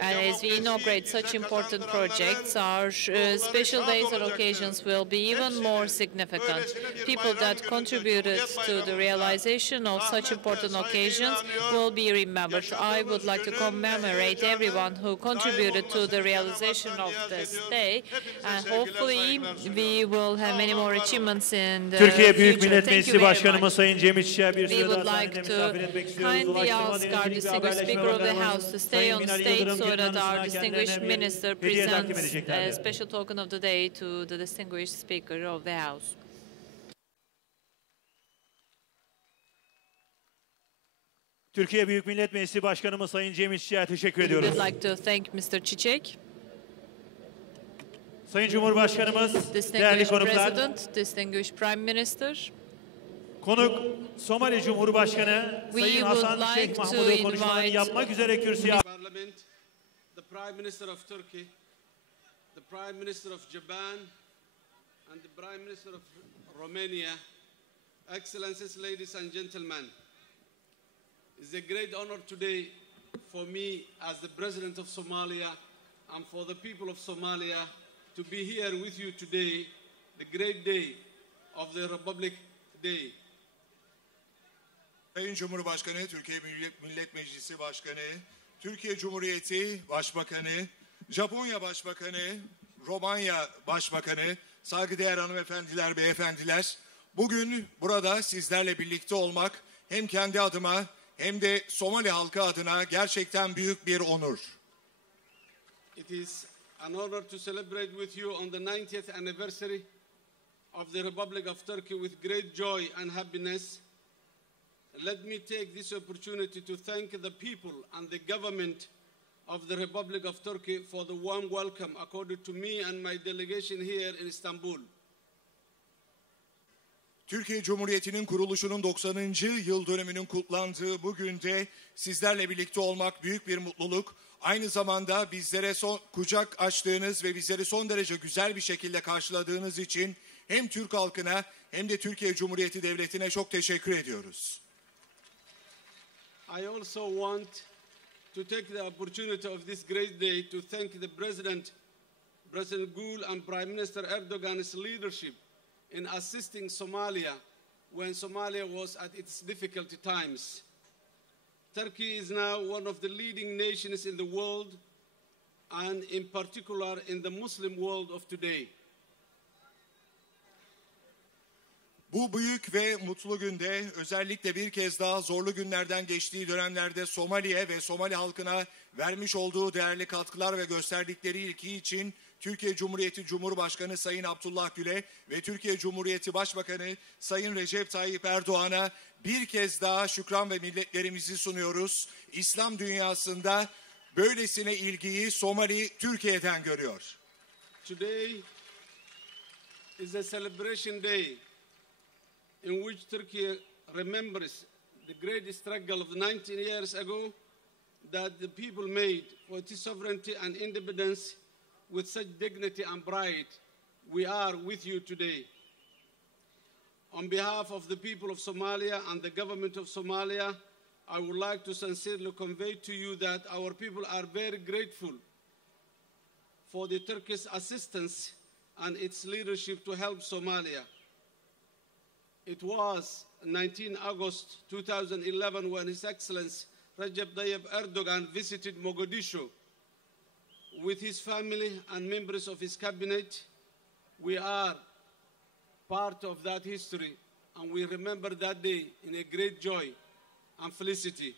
and as we inaugurate such important projects, our special days and occasions will be even more significant. significant. People that contributed to the realization of such important occasions will be remembered. I would like to commemorate everyone who contributed to the realization of this day, and hopefully we will have many more achievements in the Türkiye Büyük future. Millet Thank you Meclisi very Başkanımız much. Sayın Cem İşçi'ye bir We süre would daha like sahnede to misafir etmek istiyoruz. kindly Ulaştırma ask our Denizcilik ve distinguished Haberleşme Speaker of the Bakanımız House to stay Sayın on Binali stage Yıldırım so that günün our anısına distinguished kendilerine bir minister hediye takdim presents a edeceklerdir. special token of the day to the distinguished Speaker of the House. Türkiye Büyük Millet Meclisi Başkanımız Sayın Cem İşçi'ye teşekkür We ediyoruz. would like to thank Mr. Çiçek, Sayın Cumhurbaşkanımız, değerli distinguished konuklar, President, distinguished Prime Minister. konuk Somali Cumhurbaşkanı We Sayın would Hasan like Şeyh to Mahmud'u konuşmalarını invite yapmak üzere kürsüye Parliament, the Prime Minister of Turkey, the Prime Minister of Japan, and the Prime Minister of Romania, Excellencies, ladies and gentlemen, it's a great honor today for me as the President of Somalia and for the people of Somalia to be here with you today, the great day of the Republic Day. Sayın Cumhurbaşkanı, Türkiye Millet Meclisi Başkanı, Türkiye Cumhuriyeti Başbakanı, Japonya Başbakanı, Romanya Başbakanı, saygıdeğer hanımefendiler, beyefendiler, bugün burada sizlerle birlikte olmak hem kendi adıma hem de Somali halkı adına gerçekten büyük bir onur. It is an honor to celebrate with you on the 90th anniversary of the Republic of Turkey with great joy and happiness. Let me take this opportunity to thank the people and the government of the Republic of Turkey for the warm welcome accorded to me and my delegation here in Istanbul. Türkiye Cumhuriyeti'nin kuruluşunun 90. yıl dönümünün kutlandığı bu günde sizlerle birlikte olmak büyük bir mutluluk. Aynı zamanda bizlere kucak açtığınız ve bizleri son derece güzel bir şekilde karşıladığınız için hem Türk halkına hem de Türkiye Cumhuriyeti Devleti'ne çok teşekkür ediyoruz. I also want to take the opportunity of this great day to thank the President Gül and Prime Minister Erdogan's leadership in assisting Somalia when Somalia was at its difficult times. Turkey is now one of the leading nations in the world and in particular in the Muslim world of today. Bu büyük ve mutlu günde özellikle bir kez daha zorlu günlerden geçtiği dönemlerde Somali'ye ve Somali halkına vermiş olduğu değerli katkılar ve gösterdikleri ilgi için Türkiye Cumhuriyeti Cumhurbaşkanı Sayın Abdullah Gül'e ve Türkiye Cumhuriyeti Başbakanı Sayın Recep Tayyip Erdoğan'a bir kez daha şükran ve minnetlerimizi sunuyoruz. İslam dünyasında böylesine ilgiyi Somali Türkiye'den görüyor. Today is a celebration day in which Turkey remembers the great struggle of 19 years ago that the people made for its sovereignty and independence with such dignity and pride. We are with you today. On behalf of the people of Somalia and the government of Somalia, I would like to sincerely convey to you that our people are very grateful for the Turkish assistance and its leadership to help Somalia. It was 19 August 2011 when His Excellency Recep Tayyip Erdogan visited Mogadishu with his family and members of his cabinet. We are part of that history and we remember that day in a great joy and felicity.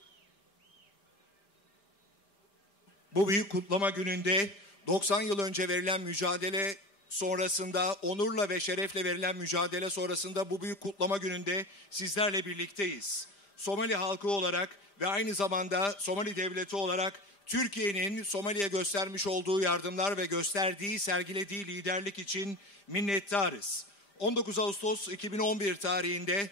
Bu büyük kutlama gününde 90 yıl önce verilen mücadele sonrasında, onurla ve şerefle verilen mücadele sonrasında bu büyük kutlama gününde sizlerle birlikteyiz. Somali halkı olarak ve aynı zamanda Somali devleti olarak Türkiye'nin Somali'ye göstermiş olduğu yardımlar ve gösterdiği, sergilediği liderlik için minnettarız. 19 Ağustos 2011 tarihinde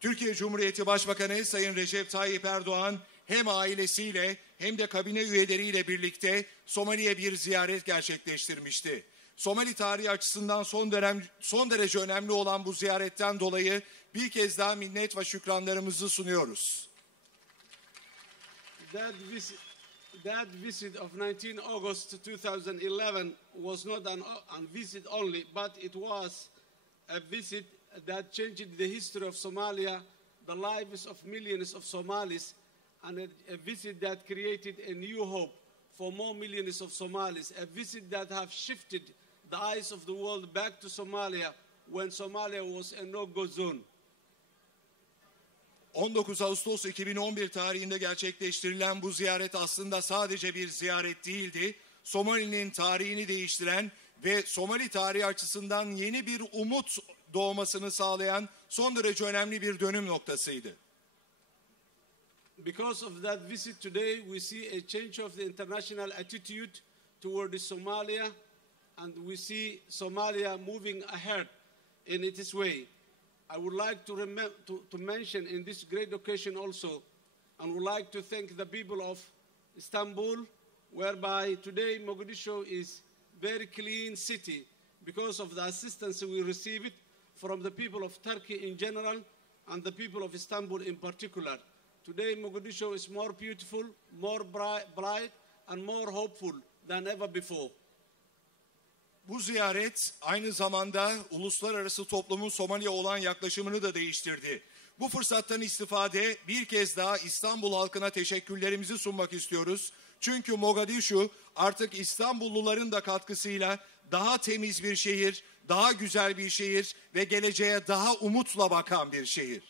Türkiye Cumhuriyeti Başbakanı Sayın Recep Tayyip Erdoğan hem ailesiyle hem de kabine üyeleriyle birlikte Somali'ye bir ziyaret gerçekleştirmişti. Somali tarihi açısından son derece önemli olan bu ziyaretten dolayı bir kez daha minnet ve şükranlarımızı sunuyoruz. That visit of 19 August 2011 was not an visit only, but it was a visit that changed the history of Somalia, the lives of millions of Somalis, and a visit that created a new hope for more millions of Somalis, a visit that have shifted the eyes of the world back to Somalia when Somalia was a no-go zone. 19 Ağustos 2011 tarihinde gerçekleştirilen bu ziyaret aslında sadece bir ziyaret değildi. Somali'nin tarihini değiştiren ve Somali tarihi açısından yeni bir umut doğmasını sağlayan son derece önemli bir dönüm noktasıydı. Because of that visit today, we see a change of the international attitude toward Somalia, and we see Somalia moving ahead in its way. I would like to mention in this great occasion also, and would like to thank the people of Istanbul, whereby today Mogadishu is very clean city because of the assistance we received from the people of Turkey in general and the people of Istanbul in particular. Today Mogadishu is more beautiful, more bright and more hopeful than ever before. Bu ziyaret aynı zamanda uluslararası toplumun Somali'ye olan yaklaşımını da değiştirdi. Bu fırsattan istifade bir kez daha İstanbul halkına teşekkürlerimizi sunmak istiyoruz. Çünkü Mogadishu artık İstanbulluların da katkısıyla daha temiz bir şehir, daha güzel bir şehir ve geleceğe daha umutla bakan bir şehir.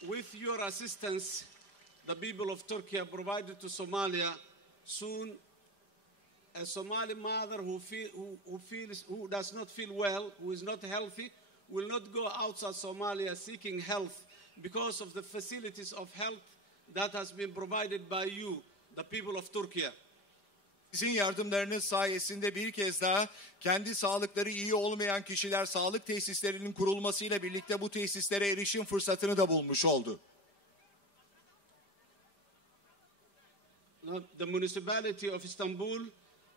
With your assistance, the people of Turkey provided to Somalia soon a Somali mother who does not feel well, who is not healthy, will not go outside Somalia seeking health because of the facilities of health that has been provided by you, the people of Turkey. Sizin yardımlarınız sayesinde bir kez daha kendi sağlıkları iyi olmayan kişiler sağlık tesislerinin kurulmasıyla birlikte bu tesislere erişim fırsatını da bulmuş oldu. The municipality of Istanbul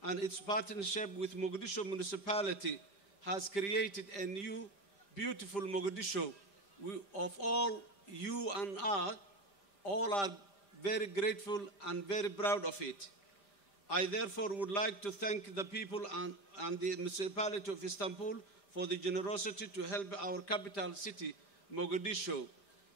and its partnership with Mogadishu municipality has created a new, beautiful Mogadishu. Of all you and I, all are very grateful and very proud of it. I therefore would like to thank the people and the municipality of Istanbul for the generosity to help our capital city, Mogadishu.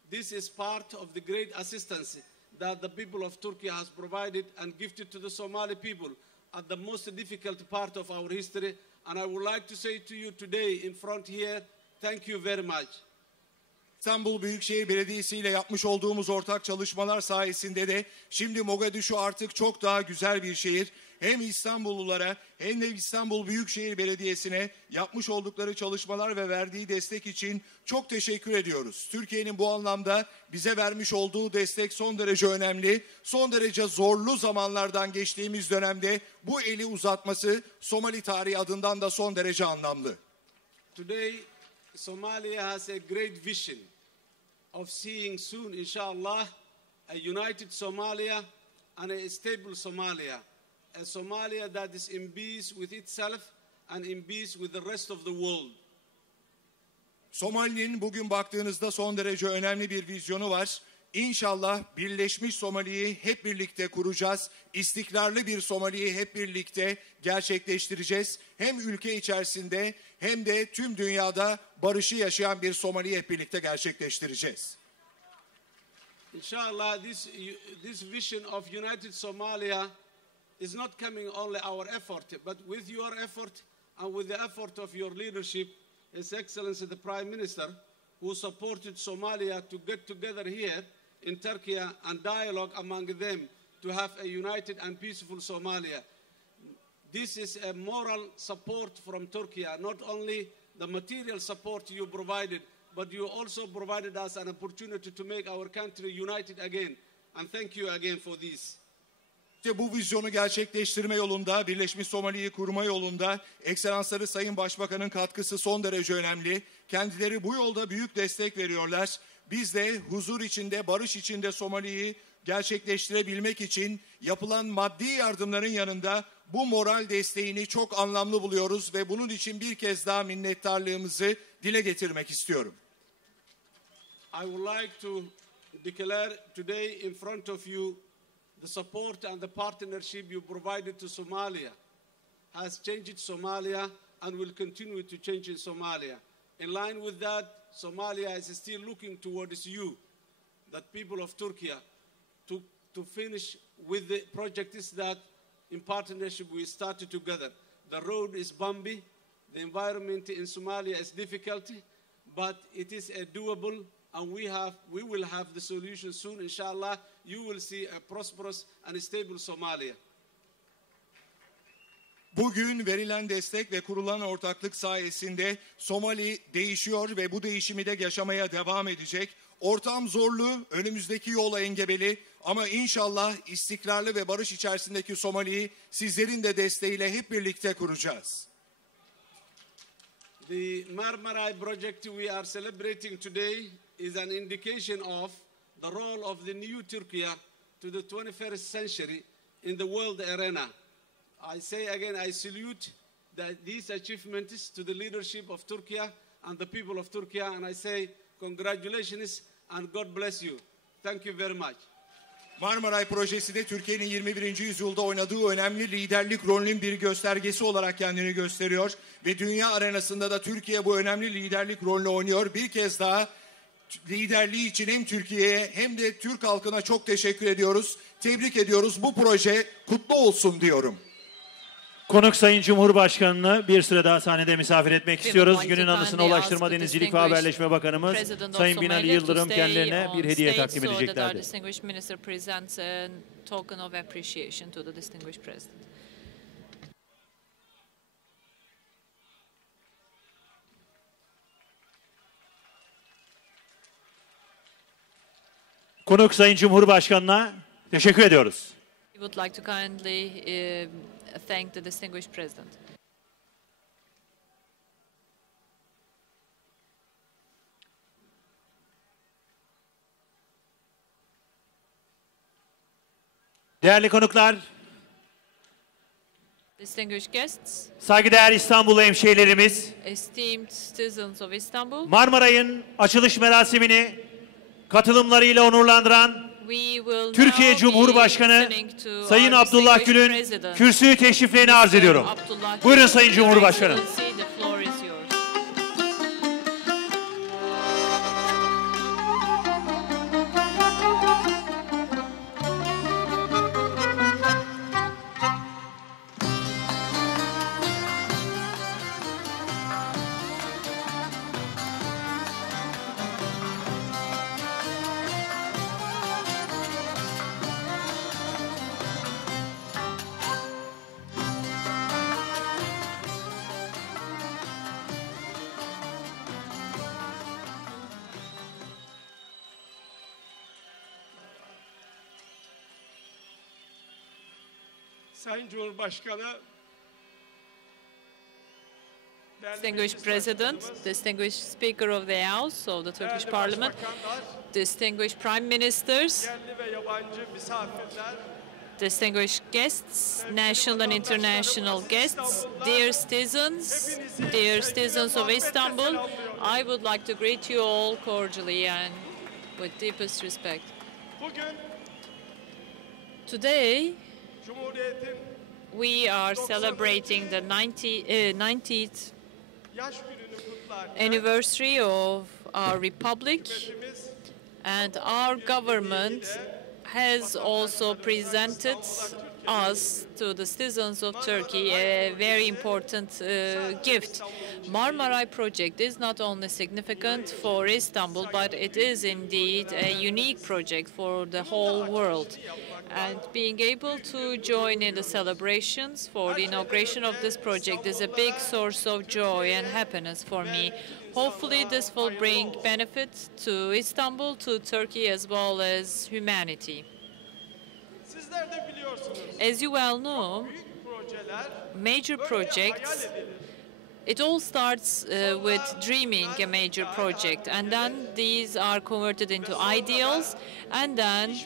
This is part of the great assistance that the people of Turkey has provided and gifted to the Somali people at the most difficult part of our history. And I would like to say to you today in front here, thank you very much. İstanbul Büyükşehir Belediyesi ile yapmış olduğumuz ortak çalışmalar sayesinde de şimdi Mogadishu artık çok daha güzel bir şehir. Hem İstanbullulara hem de İstanbul Büyükşehir Belediyesi'ne yapmış oldukları çalışmalar ve verdiği destek için çok teşekkür ediyoruz. Türkiye'nin bu anlamda bize vermiş olduğu destek son derece önemli. Son derece zorlu zamanlardan geçtiğimiz dönemde bu eli uzatması Somali tarihi adından da son derece anlamlı. Today, Somalia has a great vision of seeing soon, inshallah, a united Somalia and a stable Somalia. A Somalia that is in peace with itself and in peace with the rest of the world. Somali'nin bugün baktığınızda son derece önemli bir vizyonu var. İnşallah birleşmiş Somali'yi hep birlikte kuracağız. İstikrarlı bir Somali'yi hep birlikte gerçekleştireceğiz. Hem ülke içerisinde hem de tüm dünyada barışı yaşayan bir Somali'yi hep birlikte gerçekleştireceğiz. Inshallah, this vision of united Somalia is not coming only our effort, but with your effort and with the effort of your leadership, His Excellency the Prime Minister, who supported Somalia to get together here in Turkey and dialogue among them to have a united and peaceful Somalia. This is a moral support from Turkey, not only the material support you provided, but you also provided us an opportunity to make our country united again. And thank you again for this. İşte bu vizyonu gerçekleştirme yolunda, Birleşmiş Somali'yi kurma yolunda Ekselansları Sayın Başbakan'ın katkısı son derece önemli. Kendileri bu yolda büyük destek veriyorlar. Biz de huzur içinde, barış içinde Somali'yi gerçekleştirebilmek için yapılan maddi yardımların yanında bu moral desteğini çok anlamlı buluyoruz ve bunun için bir kez daha minnettarlığımızı dile getirmek istiyorum. I would like to declare today in front of you the support and the partnership you provided to Somalia has changed Somalia and will continue to change in Somalia. In line with that, Somalia is still looking towards you, that people of Turkey, to finish with the projects that in partnership we started together. The road is bumpy, the environment in Somalia is difficult, but it is doable, and we will have the solution soon, inshallah. You will see a prosperous and stable Somalia. Bugün verilen destek ve kurulan ortaklık sayesinde Somali değişiyor ve bu değişimi de yaşamaya devam edecek. Ortam zorlu, önümüzdeki yol engebeli ama inşallah istikrarlı ve barış içerisindeki Somali'yi sizlerin de desteğiyle hep birlikte kuracağız. The Marmaray project we are celebrating today is an indication of the role of the new Turkey to the 21st century in the world arena. I say again, I salute these achievements to the leadership of Turkey and the people of Turkey, and I say congratulations and God bless you. Thank you very much. Marmaray projesi de Türkiye'nin 21. yüzyılda oynadığı önemli liderlik rolünün bir göstergesi olarak kendini gösteriyor ve dünya arenasında da Türkiye bu önemli liderlik rolünü oynuyor. Bir kez daha liderliği için hem Türkiye'ye hem de Türk halkına çok teşekkür ediyoruz. Tebrik ediyoruz. Bu proje kutlu olsun diyorum. Konuk Sayın Cumhurbaşkanı'nı bir süre daha sahnede misafir etmek istiyoruz. Günün anısına Ulaştırma, Denizcilik ve Haberleşme Bakanımız Sayın Binali Yıldırım kendilerine bir hediye takdim edeceklerdir. Konuk Sayın Cumhurbaşkanı'na teşekkür ediyoruz. Thank the distinguished president. Değerli konuklar, distinguished guests, saygıdeğer İstanbul hemşehrilerimiz, esteemed citizens of Istanbul, Marmaray'ın açılış merasimini katılımlarıyla onurlandıran Türkiye Cumhurbaşkanı Sayın Abdullah Gül'ün kürsüyü teşriflerini arz ediyorum. Buyurun Sayın Cumhurbaşkanım. Sayın Cumhurbaşkanı, distinguished President, distinguished Speaker of the House of the Turkish Parliament, distinguished Prime Ministers, distinguished guests, national and international guests, dear citizens of Istanbul, I would like to greet you all cordially and with deepest respect. Today, we are celebrating the 90th anniversary of our republic, and our government has also presented us to the citizens of Turkey a very important gift. Marmaray project is not only significant for Istanbul, but it is indeed a unique project for the whole world. And being able to join in the celebrations for the inauguration of this project is a big source of joy and happiness for me. Hopefully this will bring benefit to Istanbul, to Turkey, as well as humanity. As you well know, major projects, it all starts with dreaming a major project, and then these are converted into ideals, and then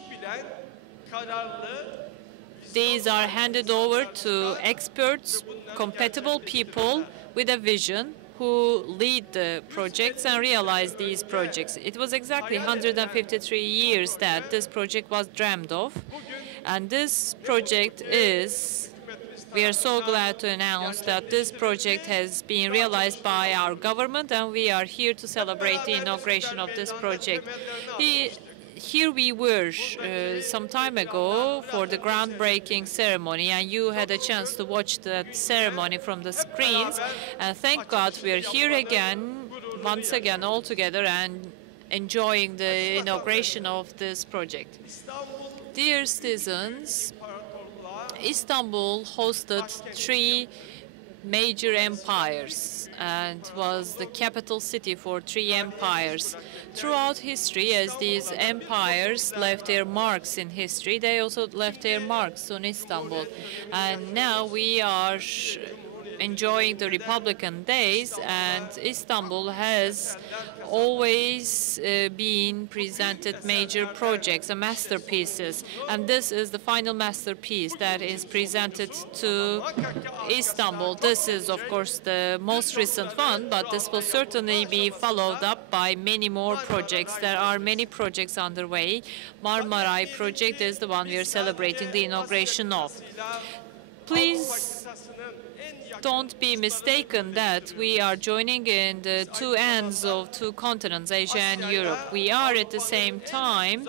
these are handed over to experts, compatible people with a vision who lead the projects and realize these projects. It was exactly 153 years that this project was dreamed of, and this project is We are so glad to announce that this project has been realized by our government, and we are here to celebrate the inauguration of this project. Here we were some time ago for the groundbreaking ceremony, and you had a chance to watch that ceremony from the screens. And thank God we are here again, once again, all together and enjoying the inauguration of this project. Dear citizens, Istanbul hosted 3 major empires and was the capital city for 3 empires. Throughout history, as these empires left their marks in history, they also left their marks on Istanbul. And now we are enjoying the Republican days, and Istanbul has always been presented major projects and masterpieces, and this is the final masterpiece that is presented to Istanbul. This is, of course, the most recent one, but this will certainly be followed up by many more projects. There are many projects underway. Marmaray project is the one we are celebrating the inauguration of. Please don't be mistaken that we are joining in the 2 ends of 2 continents, Asia and Europe. We are at the same time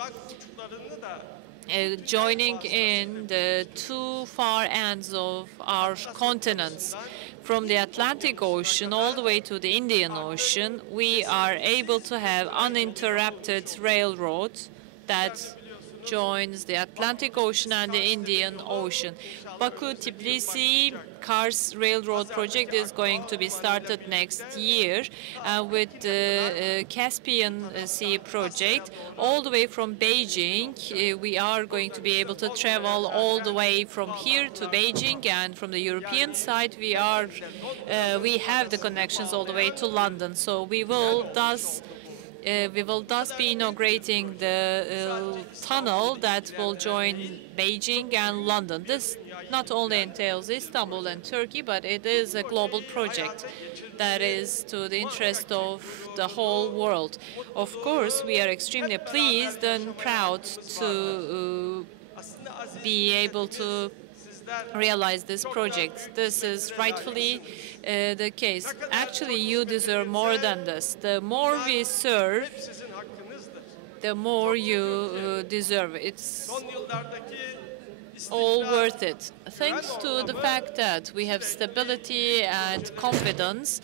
joining in the 2 far ends of our continents. From the Atlantic Ocean all the way to the Indian Ocean, we are able to have uninterrupted railroads that joins the Atlantic Ocean and the Indian Ocean. Baku-Tbilisi-Kars Railroad project is going to be started next year, with the Caspian Sea project. All the way from Beijing, we are going to be able to travel all the way from here to Beijing, and from the European side, we have the connections all the way to London. So we will thus be inaugurating the tunnel that will join Beijing and London. This not only entails Istanbul and Turkey, but it is a global project that is to the interest of the whole world. Of course, we are extremely pleased and proud to be able to realize this project. This is rightfully the case. Actually, you deserve more than this. The more we serve, the more you deserve. It's all worth it. Thanks to the fact that we have stability and confidence,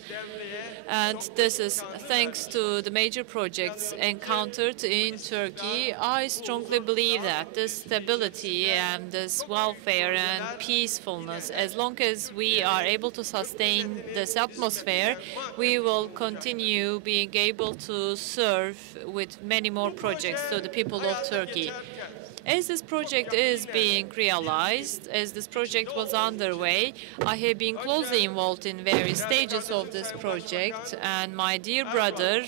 and this is thanks to the major projects encountered in Turkey, I strongly believe that this stability and this welfare and peacefulness, as long as we are able to sustain this atmosphere, we will continue being able to serve with many more projects to the people of Turkey. As this project is being realized, as this project was underway, I have been closely involved in various stages of this project, and my dear brother,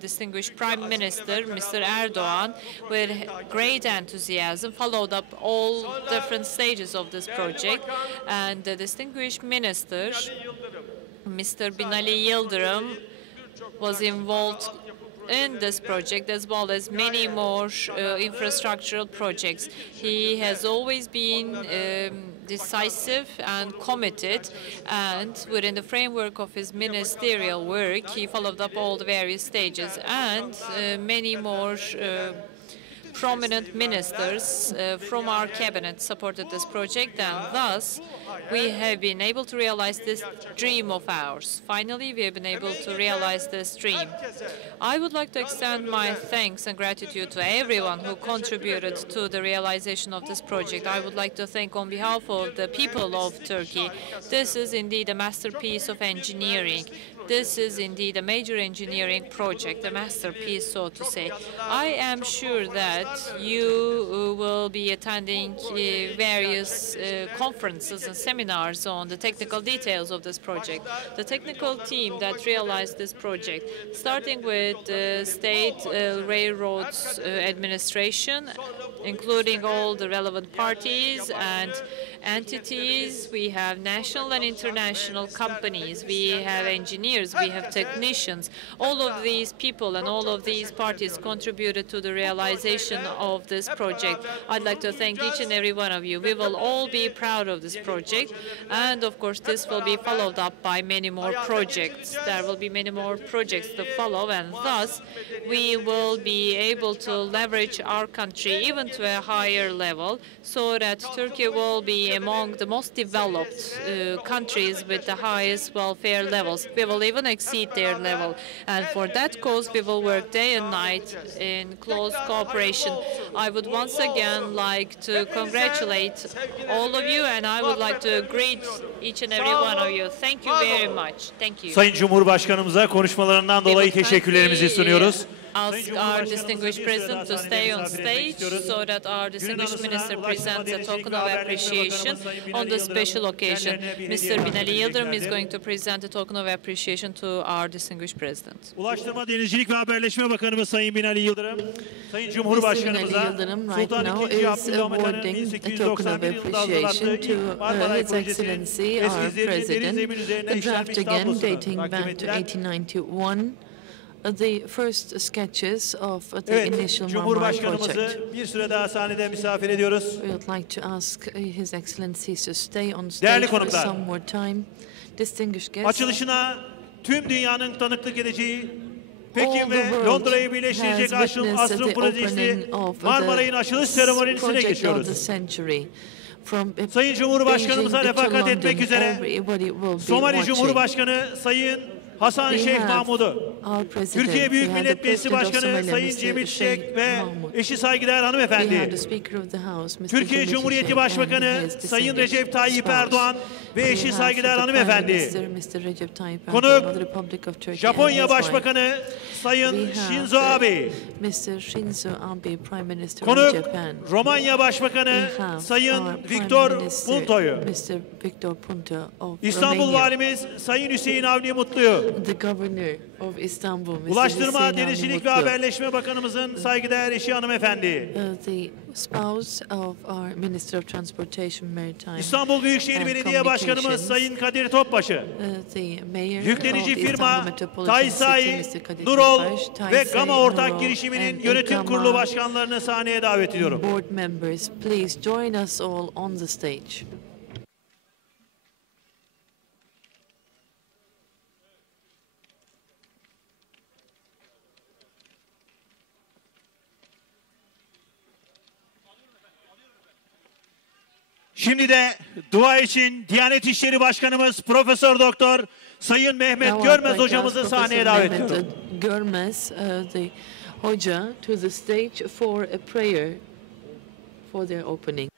distinguished Prime Minister, Mr. Erdogan, with great enthusiasm, followed up all different stages of this project, and the distinguished minister, Mr. Binali Yildirim, was involved in this project, as well as many more infrastructural projects. He has always been decisive and committed, and within the framework of his ministerial work, he followed up all the various stages, and many more prominent ministers from our cabinet supported this project, and thus we have been able to realize this dream of ours. Finally, we have been able to realize this dream. I would like to extend my thanks and gratitude to everyone who contributed to the realization of this project. I would like to thank on behalf of the people of Turkey. This is indeed a masterpiece of engineering. This is indeed a major engineering project, a masterpiece, so to say. I am sure that you will be attending various conferences and seminars on the technical details of this project. The technical team that realized this project, starting with the State Railroads Administration, including all the relevant parties and entities, we have national and international companies, we have engineers, we have technicians. All of these people and all of these parties contributed to the realization of this project. I'd like to thank each and every one of you. We will all be proud of this project, and of course this will be followed up by many more projects. There will be many more projects to follow, and thus we will be able to leverage our country even to a higher level, so that Turkey will be among the most developed countries with the highest welfare levels. We will even exceed their level, and for that cause we will work day and night in close cooperation. I would once again like to congratulate all of you, and I would like to greet each and every one of you. Thank you very much. Thank you. Sayın Cumhurbaşkanımıza konuşmalarından dolayı teşekkürlerimizi sunuyoruz. Ask our distinguished president to stay on stage so that our distinguished minister presents a token of appreciation on the special occasion. Mr. Binali Yıldırım is going to present a token of appreciation to our distinguished president. Ulaştırma, Denizcilik ve Haberleşme Bakanımız Sayın Binali Yıldırım, Sayın Cumhurbaşkanımıza Sultan II. Abdülhamit'in 1891 yılında hazırlattığı Marmaray Projesi'nin eskizleri deniz zemini üzerine işlenmiş tablosunu takdim ettiler. The first sketches of the initial Marmaray project. Bir süre daha sahnede misafir ediyoruz. We would like to ask His Excellency to stay on stage for some more time. Distinguished guests. Açılışına tüm dünyanın tanıklık edeceği Pekin ve Londra'yı birleştirecek asrın projesi Marmaray'ın açılış seremonisine geçiyoruz. Sayın Cumhurbaşkanımıza refakat etmek üzere Somali Cumhurbaşkanı Sayın Hasan Şeyh Mahmud'u, Türkiye Büyük Millet Meclisi Başkanı Sayın Cemil Çiçek ve eşi saygıdeğer hanımefendi, Türkiye Cumhuriyeti Başbakanı Sayın Recep Tayyip Erdoğan ve eşi saygıdeğer hanımefendi, konuk Japonya Başbakanı Sayın Shinzo Abe, konuk Romanya Başbakanı Sayın Viktor Punto'yu, İstanbul Valimiz Sayın Hüseyin Avni Mutlu'yu, Ulaştırma, Denizcilik ve Haberleşme Bakanımızın saygıdeğer eşi hanımefendi, İstanbul Büyükşehir Belediye Başkanımız Sayın Kadir Topbaşı, yüklenici firma Taysai, Nurol ve Gama Ortak Girişimi'nin yönetim kurulu başkanlarını sahneye davet ediyorum. Şimdi de dua için Diyanet İşleri Başkanımız Profesör Doktor Sayın Mehmet Görmez hocamızı sahneye davet ediyorum. Görmez, the hoca to the stage for a prayer for their opening.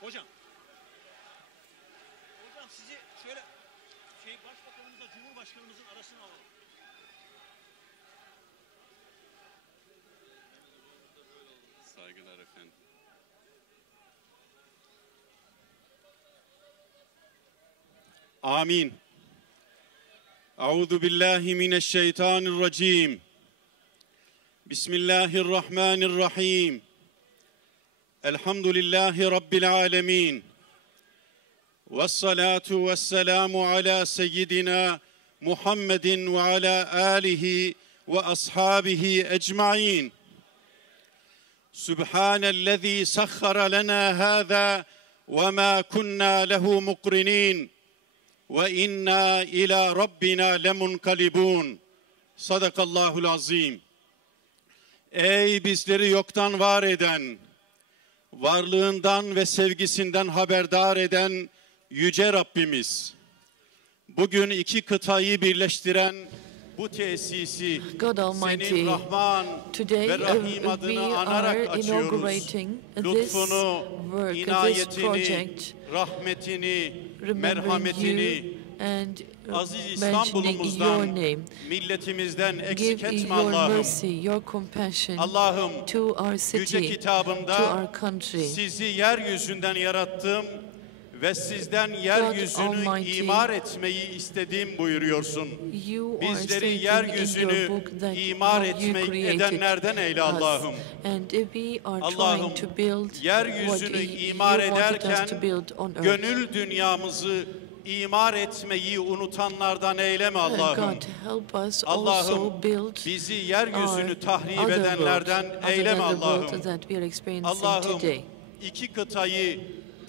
Hocam sizi şöyle Başbakanımızla Cumhurbaşkanımızın arasına alalım. Saygılar efendim. Amin. Euzu billahi mineşşeytanirracim. Bismillahirrahmanirrahim. Elhamdülillahi Rabbil alemin. Vessalatu vesselamu ala seyyidina Muhammedin ve ala alihi ve ashabihi ecmaîn. Subhanellezî sahhara lana hâzâ ve mâ kunnâ lehu muqrinîn ve inna ila rabbina lemunkalibun. Sadakallahul azim. Ey bizleri yoktan var eden, varlığından ve sevgisinden haberdar eden Yüce Rabbimiz, bugün iki kıtayı birleştiren bu tesisi senin Rahman ve Rahim adını anarak açıyoruz. Lütfunu, inayetini, rahmetini, merhametini aziz İstanbul'umuzdan, milletimizden eksik etme Allah'ım. Allah'ım, yüce kitabında sizi yeryüzünden yarattım, ve sizden yeryüzünü imar etmeyi istedim buyuruyorsun. Bizleri yeryüzünü imar edenlerden eyle Allah'ım. Allah'ım, yeryüzünü imar ederken gönül dünyamızı imar etmeyi unutanlardan eyleme Allah'ım. Allah'ım, bizi yeryüzünü tahrip edenlerden eyleme Allah'ım. Allah'ım, iki kıtayı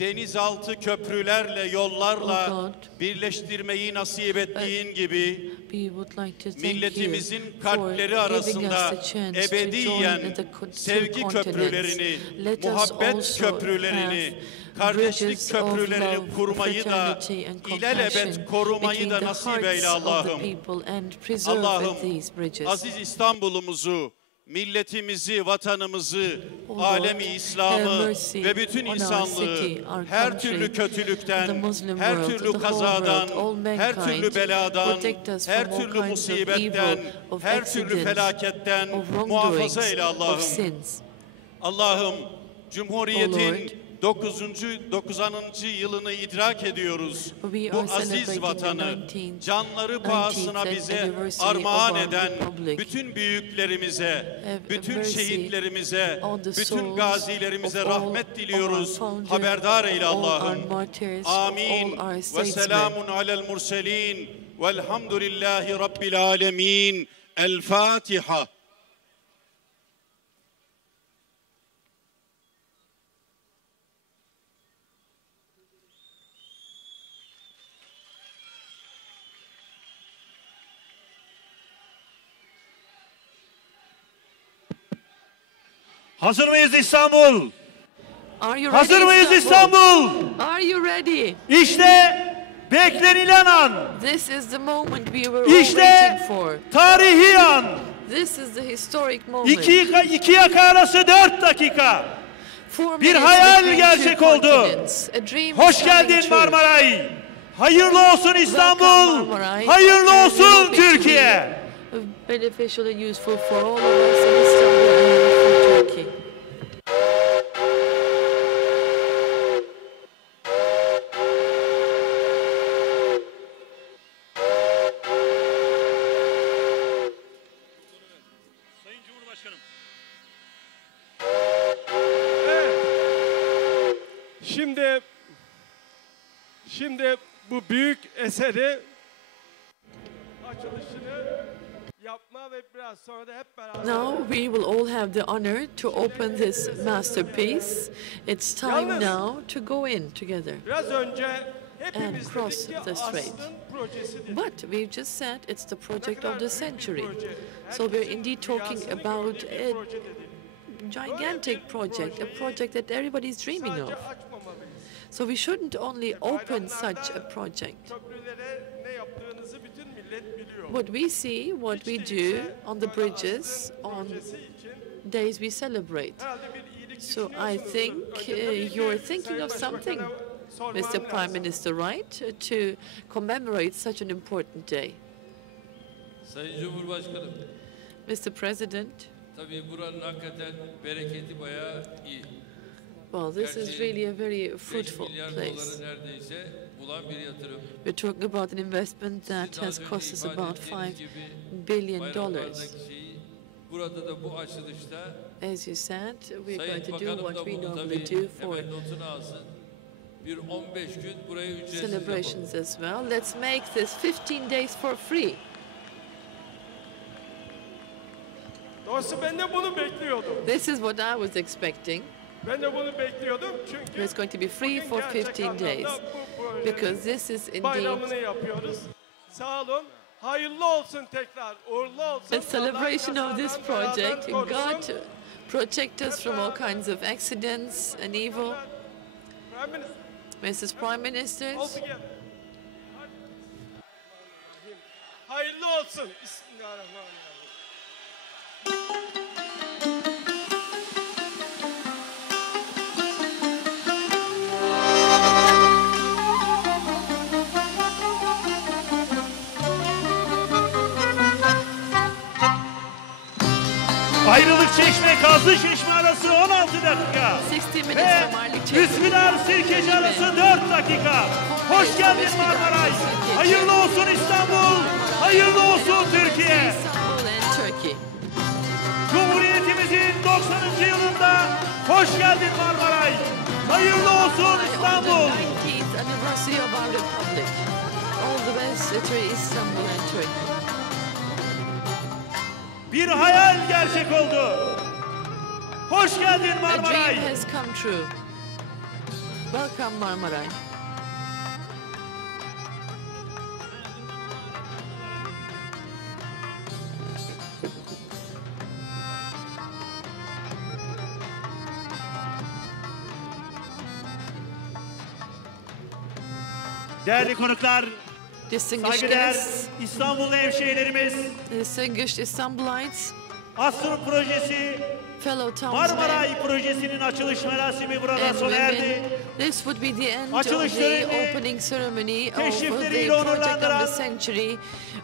denizaltı köprülerle, yollarla birleştirmeyi nasip ettiğin gibi milletimizin kalpleri arasında ebediyen sevgi köprülerini, muhabbet köprülerini, kardeşlik köprülerini kurmayı da ilelebet korumayı da nasip eyle Allah'ım. Allah'ım, aziz İstanbul'umuzu, milletimizi, vatanımızı, alemi İslam'ı ve bütün insanlığı her türlü kötülükten, her türlü kazadan, her türlü beladan, her türlü musibetten, her türlü felaketten muhafaza eyle Allah'ım. Allah'ım, Cumhuriyet'in 90. yılını idrak ediyoruz. Bu aziz vatanı canları pahasına bize armağan eden bütün büyüklerimize, bütün şehitlerimize, bütün gazilerimize rahmet diliyoruz. Haberdar eyle Allah'ım. Amin. Ve selamun alel murselin. Velhamdülillahi Rabbil alemin. El Fatiha. Hazır mıyız İstanbul? Hazır mıyız İstanbul? Are you ready? İşte beklenilen an. This is the moment we were all waiting for. Tarihi an. This is the historic moment. İki yaka arası 4 dakika. Bir hayal gerçek oldu. Hoş geldin Marmaray. Hayırlı olsun İstanbul. Hayırlı olsun Türkiye. Beneficial and useful for all of us in Istanbul and for Turkey. Sayın Cumhurbaşkanım. Evet. Şimdi bu büyük eseri açılışını yapma ve biraz sonra da hep beraber. Now we will all have the honor to open this masterpiece. It's time now to go in together Biraz önce and hepimiz cross dedik ki the strait. asrın projesi dedik. But we've just said it's the project of the century. So we're indeed talking about a gigantic project, a project that everybody's dreaming of. So we shouldn't only open such a project. Köprülere ne yaptığınızı bütün millet biliyor. What we see, what we do on the bridges, on days we celebrate. So I think you're thinking of something, Mr. Prime Minister, right, to commemorate such an important day. Sayın Cumhurbaşkanım, Mr. President, tabii buranın hakikaten bereketi bayağı iyi. well, this is really a very fruitful place. Neredeyse bulan bir yatırım. We're talking about an investment that has cost us about $5 billion. Burada da bu açılışta As you said, we're going to do what we normally do for bir 15 gün burayı ücretsiz celebrations as well. Let's make this 15 days for free. Doğrusu ben de bunu bekliyordum. This is what I was expecting. Ben de bunu bekliyordum çünkü It's going to be free for 15 days because this is bayramını indeed yapıyoruz. Sağ olun. Hayırlı olsun tekrar. Uğurlu olsun. a celebration of this project. God protect us from all kinds of accidents and evil. Mrs. Prime Ministers, hayırlı olsun. Bismillahirrahmanirrahim. Ayrılık Çeşme, Kazlı Çeşme arası 16 dakika. 60 minutes Ve from Artık Çekim. Üsküdar Sirkeci arası 4 dakika. Hoş geldin Marmaray. Hayırlı olsun İstanbul. Hayırlı olsun Türkiye. Istanbul and Turkey. Cumhuriyetimizin 90. yılında hoş geldin Marmaray. Hayırlı olsun İstanbul. On the 19th anniversary of our republic. All the best to Istanbul and Turkey. Bir hayal gerçek oldu. Hoş geldin A Marmaray. dream has come true. Welcome Marmaray. Değerli konuklar, Distinguished saygıdeğer guests, İstanbullu hemşehrilerimiz, distinguished Istanbulites, Asrın Projesi, fellow townsmen, Marmaray Projesi'nin açılış merasimi burada and sona erdi. women. This would be the end Açılış of the töreni opening ceremony of the teşrifleriyle project of onurlandıran the century.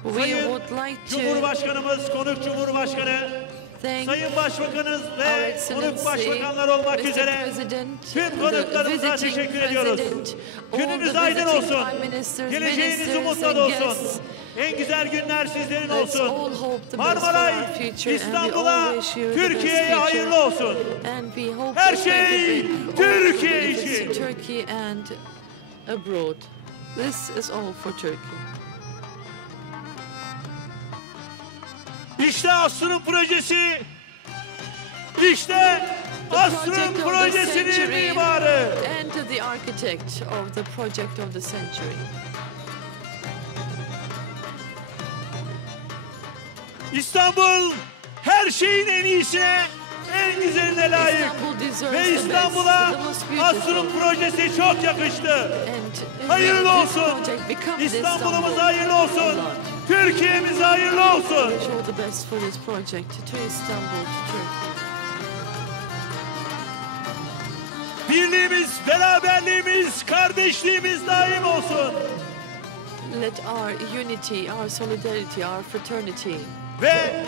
We Sayın would like to Cumhurbaşkanımız, konuk Cumhurbaşkanı, thank Sayın Başbakanız Our ve konuk Excellency, başbakanlar olmak Mr. üzere President, tüm the konuklarımıza visiting teşekkür ediyoruz. President, all Gününüz the aydın visiting olsun. prime ministers, Geleceğiniz ministers umutla and dolsun. guests. En güzel günler sizlerin Let's all olsun. hope the best for Marmaray, our future and we İstanbul'a, all wish you the best Türkiye'ye future. hayırlı olsun. And we hope Her to şey celebrate Türkiye all the benefits için. to Turkey and abroad. This is all for Turkey. İşte Asrın Projesi, işte Asrın Project of the Projesi'nin century mimarı. and the architect of the project of the century. İstanbul her şeyin en iyisine, en güzeline layık. Istanbul deserves Ve the best, İstanbul'a the most beautiful. Asrın Projesi çok yakıştı. And Hayırlı this olsun. project becomes İstanbul'umuza Istanbul. hayırlı olsun. Türkiye'mize hayırlı olsun. Wish all the best for this project to Istanbul, to Turkey. Birliğimiz, beraberliğimiz, kardeşliğimiz daim olsun. Let our unity, our solidarity, our fraternity. Ve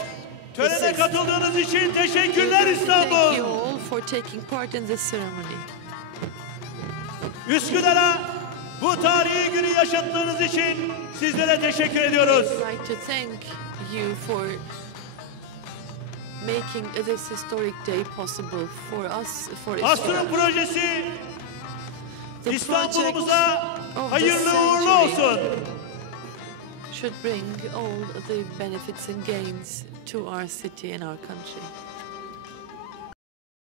törene katıldığınız için teşekkürler Thank İstanbul. you all for taking part in this ceremony. Üsküdar'a bu tarihi günü yaşattığınız için sizlere teşekkür ediyoruz. I'd like to thank you for making this historic day possible for us, for Asrın Israel. Projesi The İstanbul'umuza project of the hayırlı uğurlu olsun. should bring all the benefits and gains to our city and our country.